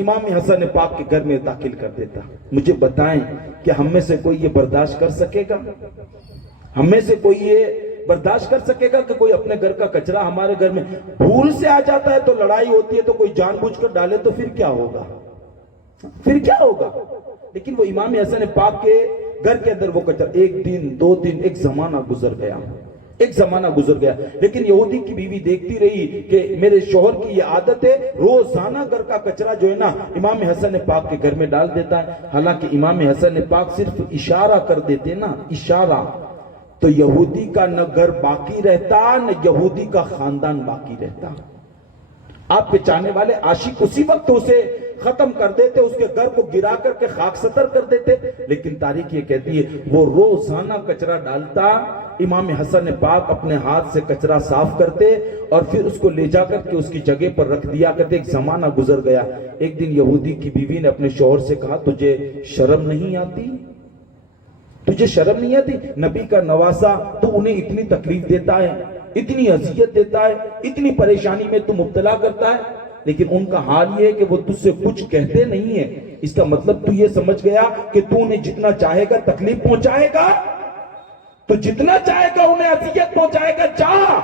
امام حسن پاک کے گھر میں داخل کر دیتا۔ مجھے بتائیں کہ ہم میں سے کوئی یہ برداشت کر سکے گا؟ ہم میں سے کوئی یہ برداشت کر سکے گا کہ کوئی اپنے گھر کا کچرا ہمارے گھر میں بھول سے آ جاتا ہے تو لڑائی ہوتی ہے تو کوئی جان بوجھ کر ڈالے تو پھر کیا ہوگا؟ پھر کیا ہوگا؟ لیکن وہ امام حسن پاک کے گھر کے اندر وہ کچرا ایک دن دو دن ایک زمانہ گزر گیا، ایک زمانہ گزر گیا، لیکن یہودی کی بیوی دیکھتی رہی کہ میرے شوہر کی یہ عادت ہے روزانہ گھر کا کچرا جو ہے نا امام حسن پاک کے گھر میں ڈال دیتا ہے۔ حالانکہ امام حسن پاک صرف اشارہ کر دیتے نا، اشارہ، تو یہودی کا نہ گھر باقی رہتا نہ یہودی کا خاندان باقی رہتا۔ آپ کے چاہنے والے عاشق اسی وقت اسے ختم کر دیتے، اس کے گھر کو گرا کر کے خاک ستر کر دیتے، لیکن تاریخ یہ کہتی ہے وہ روزانہ کچرا ڈالتا، امام حسن پاک اپنے ہاتھ سے کچرا صاف کرتے اور پھر اس کو لے جا کر کے اس کی جگہ پر رکھ دیا کرتے۔ ایک زمانہ گزر گیا، ایک دن یہودی کی بیوی نے اپنے شوہر سے کہا تجھے شرم نہیں آتی؟ تجھے شرم نہیں آتی؟ نبی کا نواسا تو انہیں اتنی تکلیف دیتا ہے، اتنی اذیت دیتا ہے، اتنی پریشانی میں تو مبتلا کرتا ہے، لیکن ان کا حال یہ ہے کہ وہ تجھ سے کچھ کہتے نہیں ہیں۔ اس کا مطلب تو یہ سمجھ گیا کہ تو انہیں جتنا چاہے گا تکلیف پہنچائے گا، تو جتنا چاہے گا انہیں اذیت پہنچائے گا، جا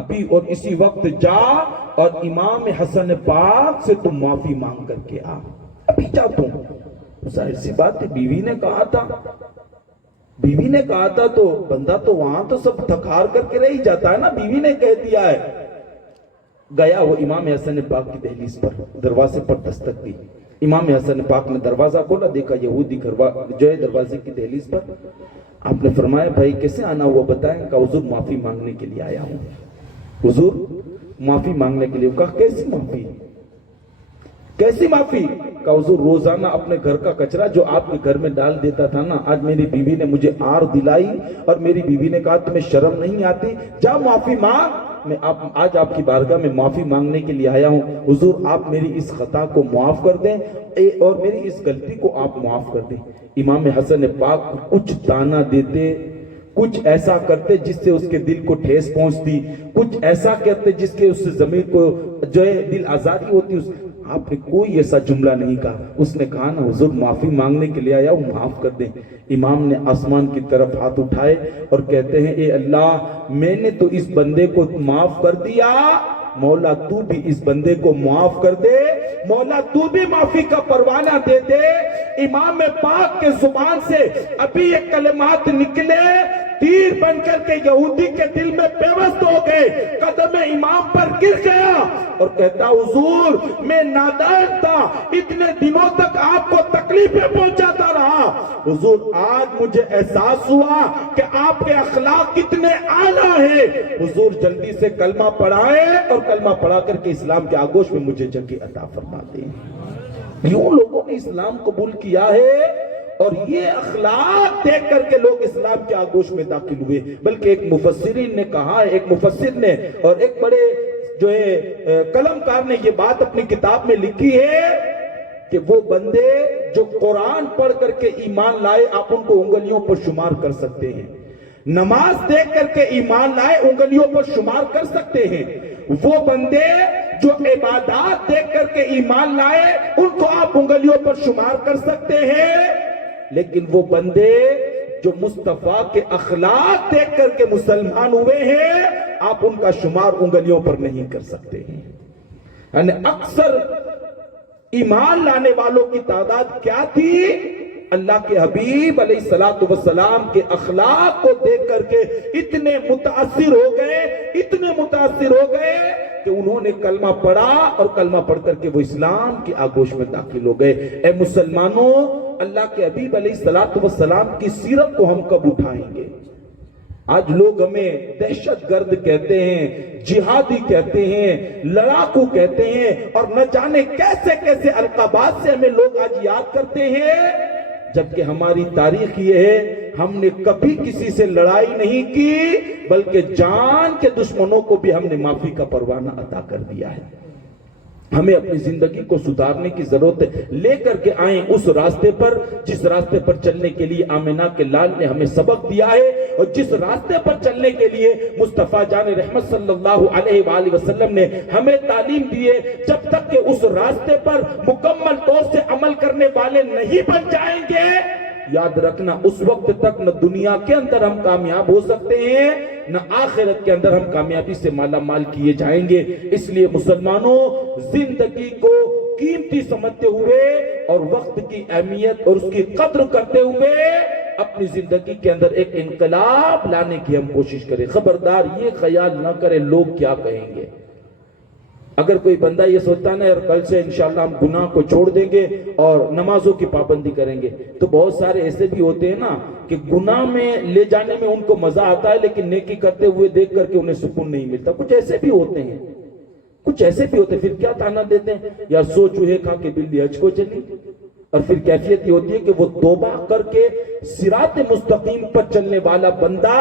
ابھی اور اسی وقت جا اور امام حسن پاک سے تم معافی مانگ کر کے آ، ابھی جا تم۔ ظاہر سی بات ہے بیوی نے کہا تھا، بیوی نے کہا تھا تو بندہ تو وہاں تو سب تھکار کر کے رہ ہی جاتا ہے نا، بیوی نے کہہ دیا ہے۔ گیا وہ امام حسن پاک کی دہلیز پر، دروازے پر دستک دی، امام حسن پاک نے دروازہ کھولا، دیکھا یہودی جو ہے دروازے کی دہلیز پر۔ آپ نے فرمایا بھائی کیسے آنا ہوا بتائیں؟ کہا حضور معافی مانگنے کے لیے آیا ہوں۔ حضور معافی مانگنے کے لیے؟ کہا کیسی معافی؟ کیسی معافی؟ کہا حضور روزانہ اپنے گھر کا کچرا جو آپ کے گھر میں ڈال دیتا تھا نا، آج میری بیوی نے مجھے آر دلائی اور میری بیوی نے کہا تمہیں شرم نہیں آتی؟ جا معافی مانگ، میں آج آپ کی بارگاہ میں معافی مانگنے کے لیے آیا ہوں، حضور آپ میری اس خطا کو معاف کر دیں اور میری اس غلطی کو آپ معاف کر دیں۔ امام حسن پاک کچھ تانا دیتے، کچھ ایسا کرتے جس سے اس کے دل کو ٹھیس پہنچتی، کچھ ایسا کرتے جس کے اس ضمیر کو جو ہے دل آزاری ہوتی۔ آپ نے کوئی ایسا جملہ نہیں کہا. اس نے کہا نا حضور معافی مانگنے کے لیے آیا ہوں, معاف کر دیں. امام نے آسمان کی طرف ہاتھ اٹھائے اور کہتے ہیں اے اللہ میں نے تو اس بندے کو معاف کر دیا, مولا تو بھی اس بندے کو معاف کر دے, مولا تو بھی معافی کا پروانہ دے دے. امام پاک کے زبان سے ابھی یہ کلمات نکلے, تیر بن کر کے یہودی کے دل میں پیوست ہو گئے, قدم امام پر گر گیا اور کہتا حضور میں نادان تھا, اتنے دنوں تک آپ کو تکلیفیں پہنچاتا رہا, حضور آج مجھے احساس ہوا کہ آپ کے اخلاق کتنے اعلیٰ ہیں, حضور جلدی سے کلمہ پڑھائے اور کلمہ پڑھا کر کے اسلام کے آگوش میں مجھے جگہ عطا فرما دیں. یوں لوگوں نے اسلام قبول کیا ہے اور یہ اخلاق دیکھ کر کے لوگ اسلام کے آگوش میں داخل ہوئے. بلکہ ایک مفسرین نے کہا ہے, ایک مفسر نے اور ایک بڑے جو ہے قلمکار نے یہ بات اپنی کتاب میں لکھی ہے کہ وہ بندے جو قرآن پڑھ کر کے ایمان لائے آپ ان کو انگلیوں پر شمار کر سکتے ہیں, نماز دیکھ کر کے ایمان لائے انگلیوں پر شمار کر سکتے ہیں, وہ بندے جو عبادات دیکھ کر کے ایمان لائے ان کو آپ انگلیوں پر شمار کر سکتے ہیں, لیکن وہ بندے جو مصطفیٰ کے اخلاق دیکھ کر کے مسلمان ہوئے ہیں آپ ان کا شمار انگلیوں پر نہیں کر سکتے ہیں. یعنی اکثر ایمان لانے والوں کی تعداد کیا تھی, اللہ کے حبیب علیہ الصلوۃ والسلام کے اخلاق کو دیکھ کر کے اتنے متاثر ہو گئے کہ انہوں نے کلمہ پڑھا اور کلمہ پڑھ کر کے وہ اسلام کی آگوش میں داخل ہو گئے. اے مسلمانوں, اللہ کے حبیب علیہ الصلوۃ والسلام کی سیرت کو ہم کب اٹھائیں گے؟ آج لوگ ہمیں دہشت گرد کہتے ہیں, جہادی کہتے ہیں, لڑاکو کہتے ہیں اور نہ جانے کیسے کیسے القابات سے ہمیں لوگ آج یاد کرتے ہیں, جبکہ ہماری تاریخ یہ ہے ہم نے کبھی کسی سے لڑائی نہیں کی بلکہ جان کے دشمنوں کو بھی ہم نے معافی کا پروانہ عطا کر دیا ہے. ہمیں اپنی زندگی کو سدھارنے کی ضرورت ہے, لے کر کے آئیں اس راستے پر جس راستے پر چلنے کے لیے آمنہ کے لال نے ہمیں سبق دیا ہے اور جس راستے پر چلنے کے لیے مصطفیٰ جان رحمت صلی اللہ علیہ وآلہ وسلم نے ہمیں تعلیم دی ہے. جب تک کہ اس راستے پر مکمل طور سے عمل کرنے والے نہیں بن جائیں گے, یاد رکھنا اس وقت تک نہ دنیا کے اندر ہم کامیاب ہو سکتے ہیں نہ آخرت کے اندر ہم کامیابی سے مالا مال کیے جائیں گے. اس لیے مسلمانوں, زندگی کو قیمتی سمجھتے ہوئے اور وقت کی اہمیت اور اس کی قدر کرتے ہوئے اپنی زندگی کے اندر ایک انقلاب لانے کی ہم کوشش کریں. خبردار یہ خیال نہ کریں لوگ کیا کہیں گے. اگر کوئی بندہ یہ سوچتا ہے نا یار کل سے انشاءاللہ ہم گناہ کو چھوڑ دیں گے اور نمازوں کی پابندی کریں گے, تو بہت سارے ایسے بھی ہوتے ہیں نا کہ گناہ میں لے جانے میں ان کو مزہ آتا ہے لیکن نیکی کرتے ہوئے دیکھ کر کے انہیں سکون نہیں ملتا. کچھ ایسے بھی ہوتے ہیں, پھر کیا تانا دیتے ہیں, یا سو چوہے کھا کے بلی حج کو چلی, اور پھر کیفیت یہ ہوتی ہے کہ وہ توبہ کر کے صراط مستقیم پر چلنے والا بندہ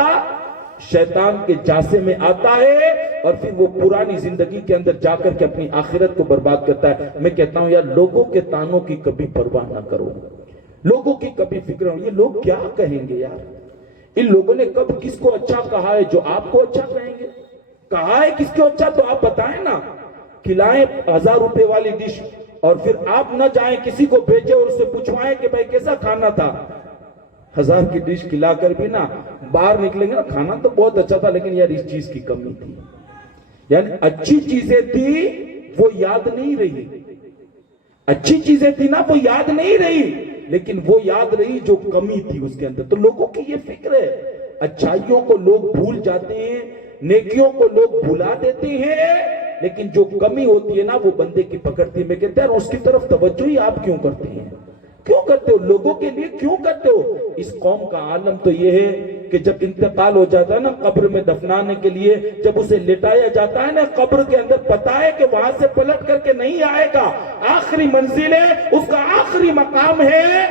شیطان کے جاسے میں آتا ہے اور پھر وہ پرانی زندگی کے اندر جا کر کے اپنی آخرت کو برباد کرتا ہے. میں کہتا ہوں یار لوگوں کے تانوں کی کبھی پرواہ نہ کرو, لوگوں کی کبھی فکر نہ, یہ لوگ کیا کہیں گے یار, ان لوگوں نے کب کس کو اچھا کہا ہے جو آپ کو اچھا کہیں گے؟ کہا ہے کس کو اچھا تو آپ بتائیں نا. کھلائیں 1000 روپے والی ڈش اور پھر آپ نہ جائیں کسی کو بھیجیں اور اس سے پوچھوائیں کہ بھائی کیسا کھانا تھا. 1000 کی ڈش کھلا کر بھی نا باہر نکلیں گے نا, کھانا تو بہت اچھا تھا لیکن یار اس چیز کی کمی تھی. یعنی اچھی چیزیں تھی وہ یاد نہیں رہی, اچھی چیزیں تھی نا وہ یاد نہیں رہی لیکن وہ یاد رہی جو کمی تھی اس کے اندر. تو لوگوں کی یہ فکر ہے, اچھائیوں کو لوگ بھول جاتے ہیں, نیکیوں کو لوگ بھلا دیتے ہیں, لیکن جو کمی ہوتی ہے نا وہ بندے کی پکڑتی ہے. میں کہتا ہوں اس کی طرف توجہ ہی آپ کیوں کرتے ہیں, کیوں کرتے ہو, لوگوں کے لیے کیوں کرتے ہو؟ اس قوم کا عالم تو یہ ہے کہ جب انتقال ہو جاتا ہے نا قبر میں دفنانے کے لیے, جب اسے لٹایا جاتا ہے نا قبر کے اندر, پتا ہے کہ وہاں سے پلٹ کر کے نہیں آئے گا, آخری منزل ہے, اس کا آخری مقام ہے,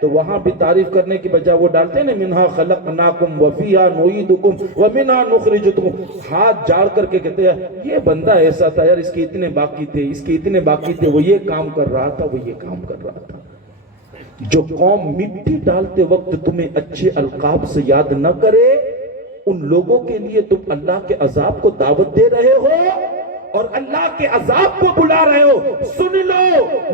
تو وہاں بھی تعریف کرنے کی بجائے وہ ڈالتے ہیں نا منہا خلقناکم وفیہا نعیدکم ومنہا نخرجکم. ہاتھ جاڑ کر کے کہتے ہیں یہ بندہ ایسا تھا یار, اس کے اتنے باقی تھے, اس کے اتنے باقی تھے, وہ یہ کام کر رہا تھا, وہ یہ کام کر رہا تھا. جو قوم مٹی ڈالتے وقت تمہیں اچھے القاب سے یاد نہ کرے, ان لوگوں کے لیے تم اللہ کے عذاب کو دعوت دے رہے ہو. اور اللہ کے عذاب کو بلا رہے ہو، سن لو،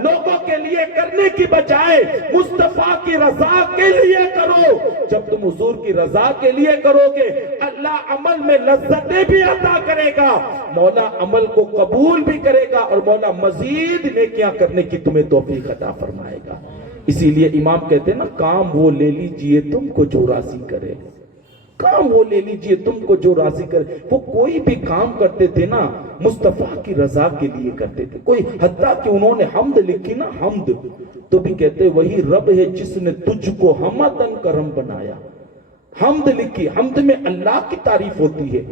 لوگوں کے لیے کرنے کی بجائے مصطفیٰ کی رضا کے لیے کرو۔ جب تم حضور کی رضا کے لیے کرو گے اللہ عمل میں لذتیں بھی عطا کرے گا، مولا عمل کو قبول بھی کرے گا، اور مولا مزید نیکیاں کرنے کی تمہیں توفیق عطا فرمائے گا۔ اسی لیے امام کہتے ہیں نا، کام وہ لے لیجئے تم کو جو راضی کرے، کام وہ لے لیجئے تم کو جو راضی کرے۔ وہ کوئی بھی کام کرتے تھے نا مصطفیٰ کی رضا کے لیے کرتے تھے۔ کوئی حتیٰ کہ انہوں نے حمد لکھی نا، حمد، تو بھی کہتے وہی رب ہے جس نے تجھ کو حمدن کرم بنایا۔ حمد لکھی، حمد میں اللہ کی تعریف ہوتی ہے،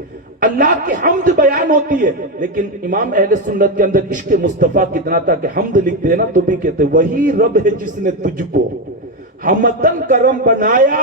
اللہ کی حمد بیان ہوتی ہے، لیکن امام اہل سنت کے اندر عشق مصطفیٰ کتنا تھا کہ حمد لکھتے ہیں نا تو بھی کہتے وہی رب ہے جس نے تجھ کو حمدن کرم بنایا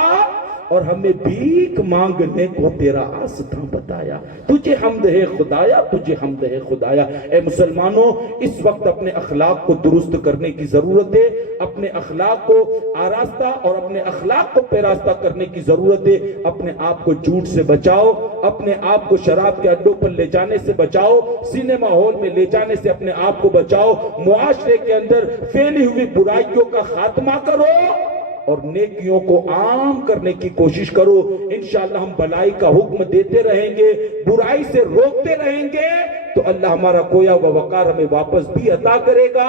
اور ہمیں بھیک مانگنے کو تیرا آستہ بتایا۔ تجھے حمد ہے خدایا، تجھے حمد ہے خدایا۔ اے مسلمانوں، اس وقت اپنے اخلاق کو درست کرنے کی ضرورت ہے، اپنے اخلاق کو آراستہ اور اپنے اخلاق کو پیراستہ کرنے کی ضرورت ہے۔ اپنے آپ کو جھوٹ سے بچاؤ، اپنے آپ کو شراب کے اڈوں پر لے جانے سے بچاؤ، سینما ہال میں لے جانے سے اپنے آپ کو بچاؤ، معاشرے کے اندر پھیلی ہوئی برائیوں کا خاتمہ کرو اور نیکیوں کو عام کرنے کی کوشش کرو۔ انشاءاللہ ہم بلائی کا حکم دیتے رہیں گے، برائی سے روکتے رہیں گے تو اللہ ہمارا کھویا ہوا وقار ہمیں واپس بھی عطا کرے گا،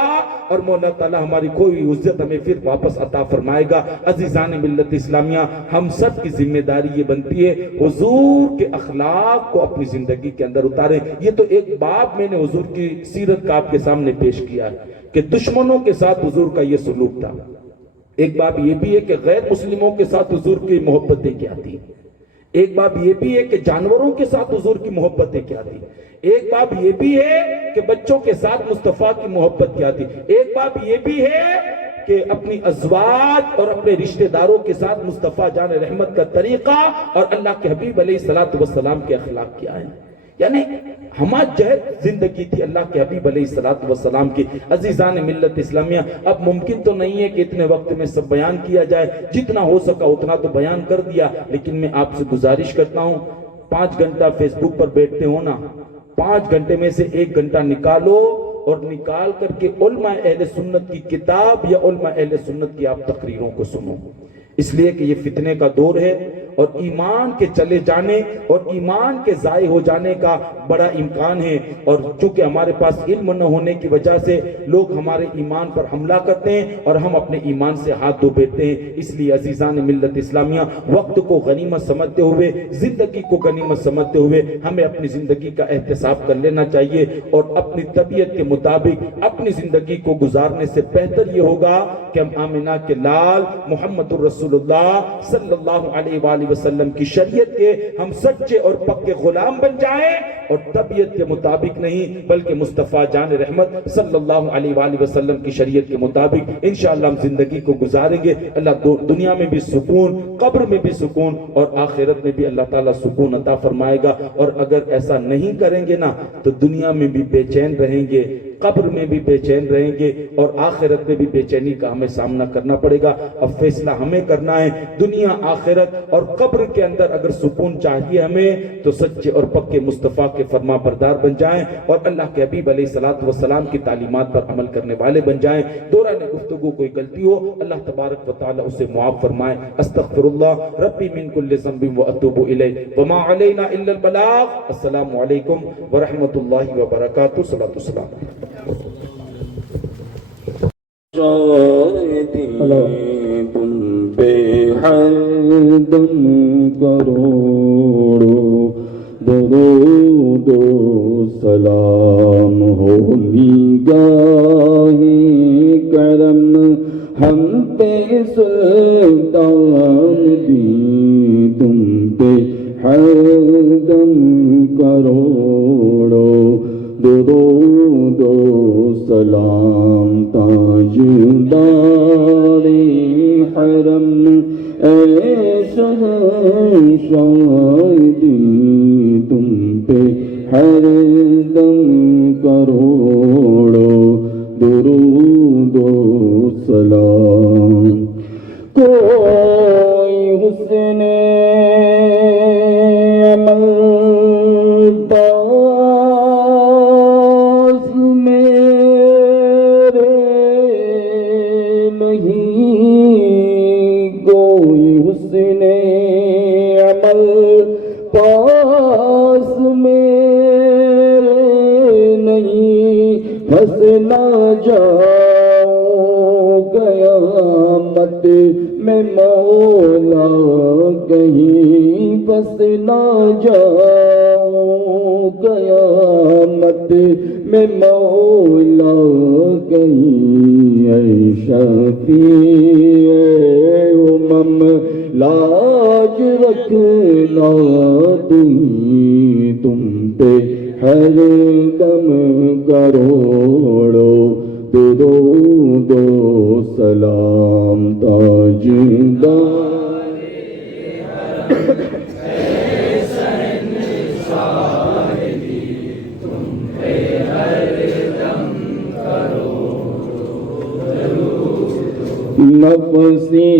اور مولا تعالیٰ ہماری کوئی عزت ہمیں پھر واپس عطا فرمائے گا۔ عزیزان ملت اسلامیہ، ہم سب کی ذمہ داری یہ بنتی ہے حضور کے اخلاق کو اپنی زندگی کے اندر اتاریں۔ یہ تو ایک باب میں نے حضور کی سیرت کا آپ کے سامنے پیش کیا ہے کہ دشمنوں کے ساتھ حضور کا یہ سلوک تھا۔ ایک بات یہ بھی ہے کہ غیر مسلموں کے ساتھ حضور کی محبتیں کیا تھی، ایک بات یہ بھی ہے کہ جانوروں کے ساتھ حضور کی محبتیں کیا تھی، ایک بات یہ بھی ہے کہ بچوں کے ساتھ مصطفیٰ کی محبت کیا تھی، ایک بات یہ بھی ہے کہ اپنی ازواج اور اپنے رشتہ داروں کے ساتھ مصطفیٰ جان رحمت کا طریقہ اور اللہ کے حبیب علیہ السلام کے اخلاق کیا ہے۔ یعنی ہمارا جہد زندگی تھی اللہ کے حبیب علیہ السلام کی۔ عزیزان ملت اسلامیہ، اب ممکن تو نہیں ہے کہ اتنے وقت میں سب بیان کیا جائے، جتنا ہو سکا اتنا تو بیان کر دیا، لیکن میں آپ سے گزارش کرتا ہوں 5 گھنٹہ فیس بک پر بیٹھتے ہو نا، 5 گھنٹے میں سے 1 گھنٹہ نکالو اور نکال کر کے علماء اہل سنت کی کتاب یا علماء اہل سنت کی آپ تقریروں کو سنو، اس لیے کہ یہ فتنے کا دور ہے اور ایمان کے چلے جانے اور ایمان کے ضائع ہو جانے کا بڑا امکان ہے، اور چونکہ ہمارے پاس علم نہ ہونے کی وجہ سے لوگ ہمارے ایمان پر حملہ کرتے ہیں اور ہم اپنے ایمان سے ہاتھ دھو بیٹھتے ہیں۔ اس لیے عزیزان ملت اسلامیہ، وقت کو غنیمت سمجھتے ہوئے، زندگی کو غنیمت سمجھتے ہوئے ہمیں اپنی زندگی کا احتساب کر لینا چاہیے، اور اپنی طبیعت کے مطابق اپنی زندگی کو گزارنے سے بہتر یہ ہوگا کہ ہم آمنہ کے لال محمد الرسول اللہ صلی اللہ علیہ وآلہ وسلم کی شریعت کے ہم سچے اور پکے غلام بن جائیں، اور طبیعت کے مطابق نہیں بلکہ مصطفیٰ جان رحمت صلی اللہ علیہ وآلہ وسلم کی شریعت کے مطابق انشاءاللہ ہم زندگی کو گزاریں گے۔ اللہ دنیا میں بھی سکون، قبر میں بھی سکون، اور آخرت میں بھی اللہ تعالیٰ سکون عطا فرمائے گا۔ اور اگر ایسا نہیں کریں گے نا تو دنیا میں بھی بے چین رہیں گے، قبر میں بھی بے چین رہیں گے، اور آخرت میں بھی بے چینی کا ہمیں سامنا کرنا پڑے گا۔ اب فیصلہ ہمیں کرنا ہے، دنیا آخرت اور قبر کے اندر اگر سکون چاہیے ہمیں تو سچے اور پکے مصطفیٰ کے فرما بردار بن جائیں اور اللہ کے حبیب علیہ السلام کی تعلیمات پر عمل کرنے والے بن جائیں۔ دوران گفتگو کوئی غلطی ہو اللہ تبارک و تعالی اسے معاف فرمائے۔ استغفر اللہ ربی من کل ذنب واتوب الیہ وما علینا الا البلاغ۔ السلام علیکم ورحمۃ اللہ وبرکاتہ۔ صلاۃ والسلام۔ تم پہ ہر دم کروڑوں درود و سلام ہو، نگاہ کرم ہم پہ سلطان دی، تم پہ ہر دم کروڑوں درود و سلام، تاجدار حرم اے شہنشاہ دی، تم پہ ہر دم کروڑوں درود و سلام۔ کوئی حسن کوئی حسن عمل پاس میرے نہیں، پھنس نہ جاؤں قیامت میں مولا کہیں، پھنس نہ جاؤں قیامت میں مولا کہیں، اے شفیع امم لاج رکھنا تم پہ ہر دم کروڑوں درود و سلام تاجدار نفسی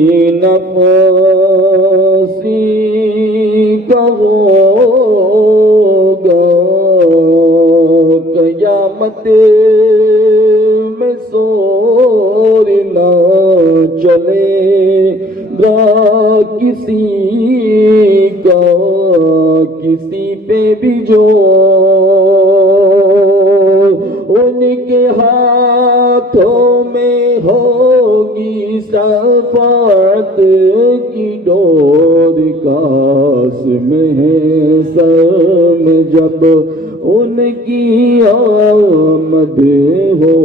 نفسی کہوگا قیامت میں سور نہ چلے گا کسی کا کسی پہ بھی جو ان کے ہاتھوں میں ہوگی شفاعت کی ڈور، کاس میں ہے سر میں جب ان کی آمد ہو،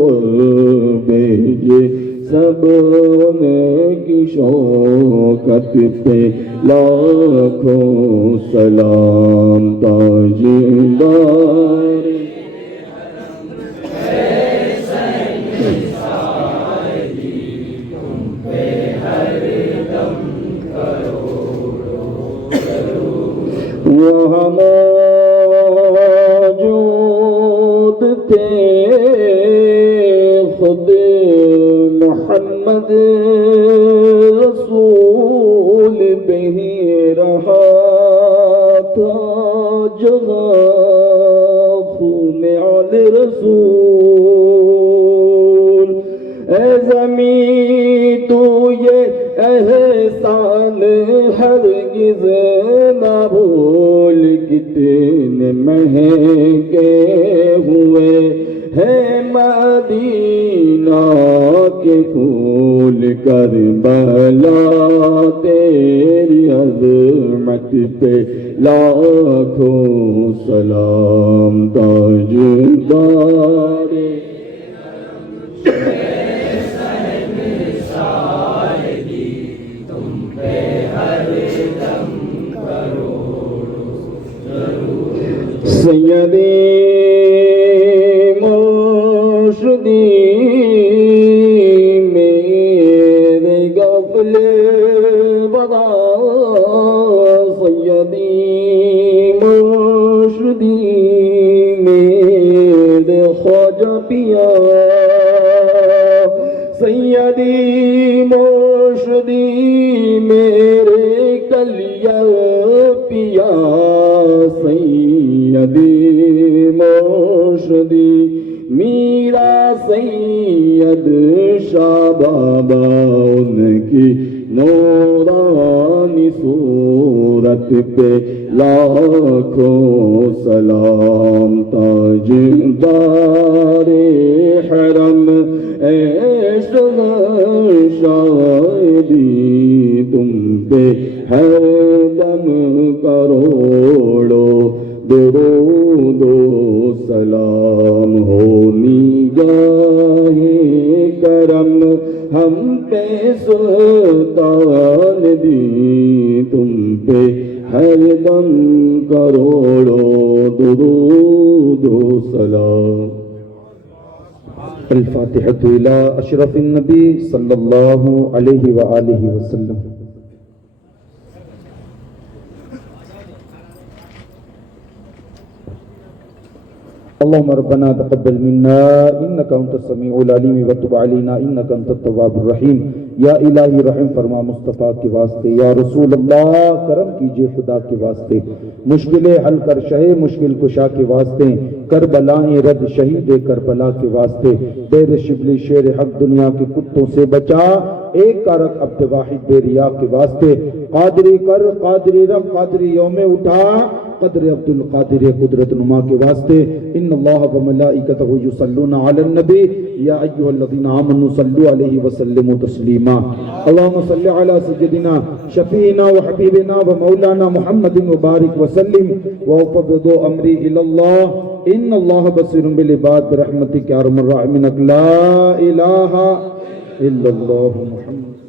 بھیجے سب ان کی شوکت پہ لاکھوں سلام تاجدار وہاں موجود تھے خود محمد رسول بھی رہا تھا جہاں خون آل رسول، اے زمین تو یہ احسان ہرگز نہ بھول، کتنے مہنگے ہوئے ہیں مدینہ کے پھول، کربلا تیری عظمت پہ لاکھوں سلام تاجدار سیدی مرشدی میرے غفل بدا، سیدی مرشدی میرے خواجہ پیا، سیدی مرشدی میرے کلیہ پیا، سیدی مرشدی میرا سید شاہ بابا، ان کی نورانی صورت پہ لاکھوں سلام تاجدار حرم، اے شاہدی تم پہ ہر دم کروڑوں درود و سلام ہو، نگاہ کرم ہم پہ سلطان دی تم پہ ہر دم کروڑوں درود و سلام۔ الفاتحة إلى أشرف النبي صلى الله عليه وآله وسلم۔ اللهم ربنا تقبل منا إنك أنت السميع العليم وتب علينا إنك أنت التواب الرحيم یا الہی رحم فرما مصطفیٰ کے واسطے، یا رسول اللہ کرم کیجئے خدا کے واسطے، مشکلیں حل کر شہ مشکل کشا کے واسطے، کربلائیں رد شہید کربلا کے واسطے، دیر شبلی شیر حق دنیا کے کتوں سے بچا، ایک کا رکھ عبد واحد بے ریا کے واسطے، قادری کر قادری رب قادری یوم اٹھا، قدر عبد القادر قدرت نما کے واسطے، ان اللہ و ملائکتہ یصلون علی النبی یا ایھا الذین آمنوا صلوا علیہ وسلموا تسلیما، اللہم صل علی سیدنا شفیعنا و حبیبنا و مولانا محمد وبارک وسلم وافوض امری الی اللہ، ان اللہ بصیر بالعباد برحمتک یا ارحم الراحمین، لا الہ الا اللہ محمد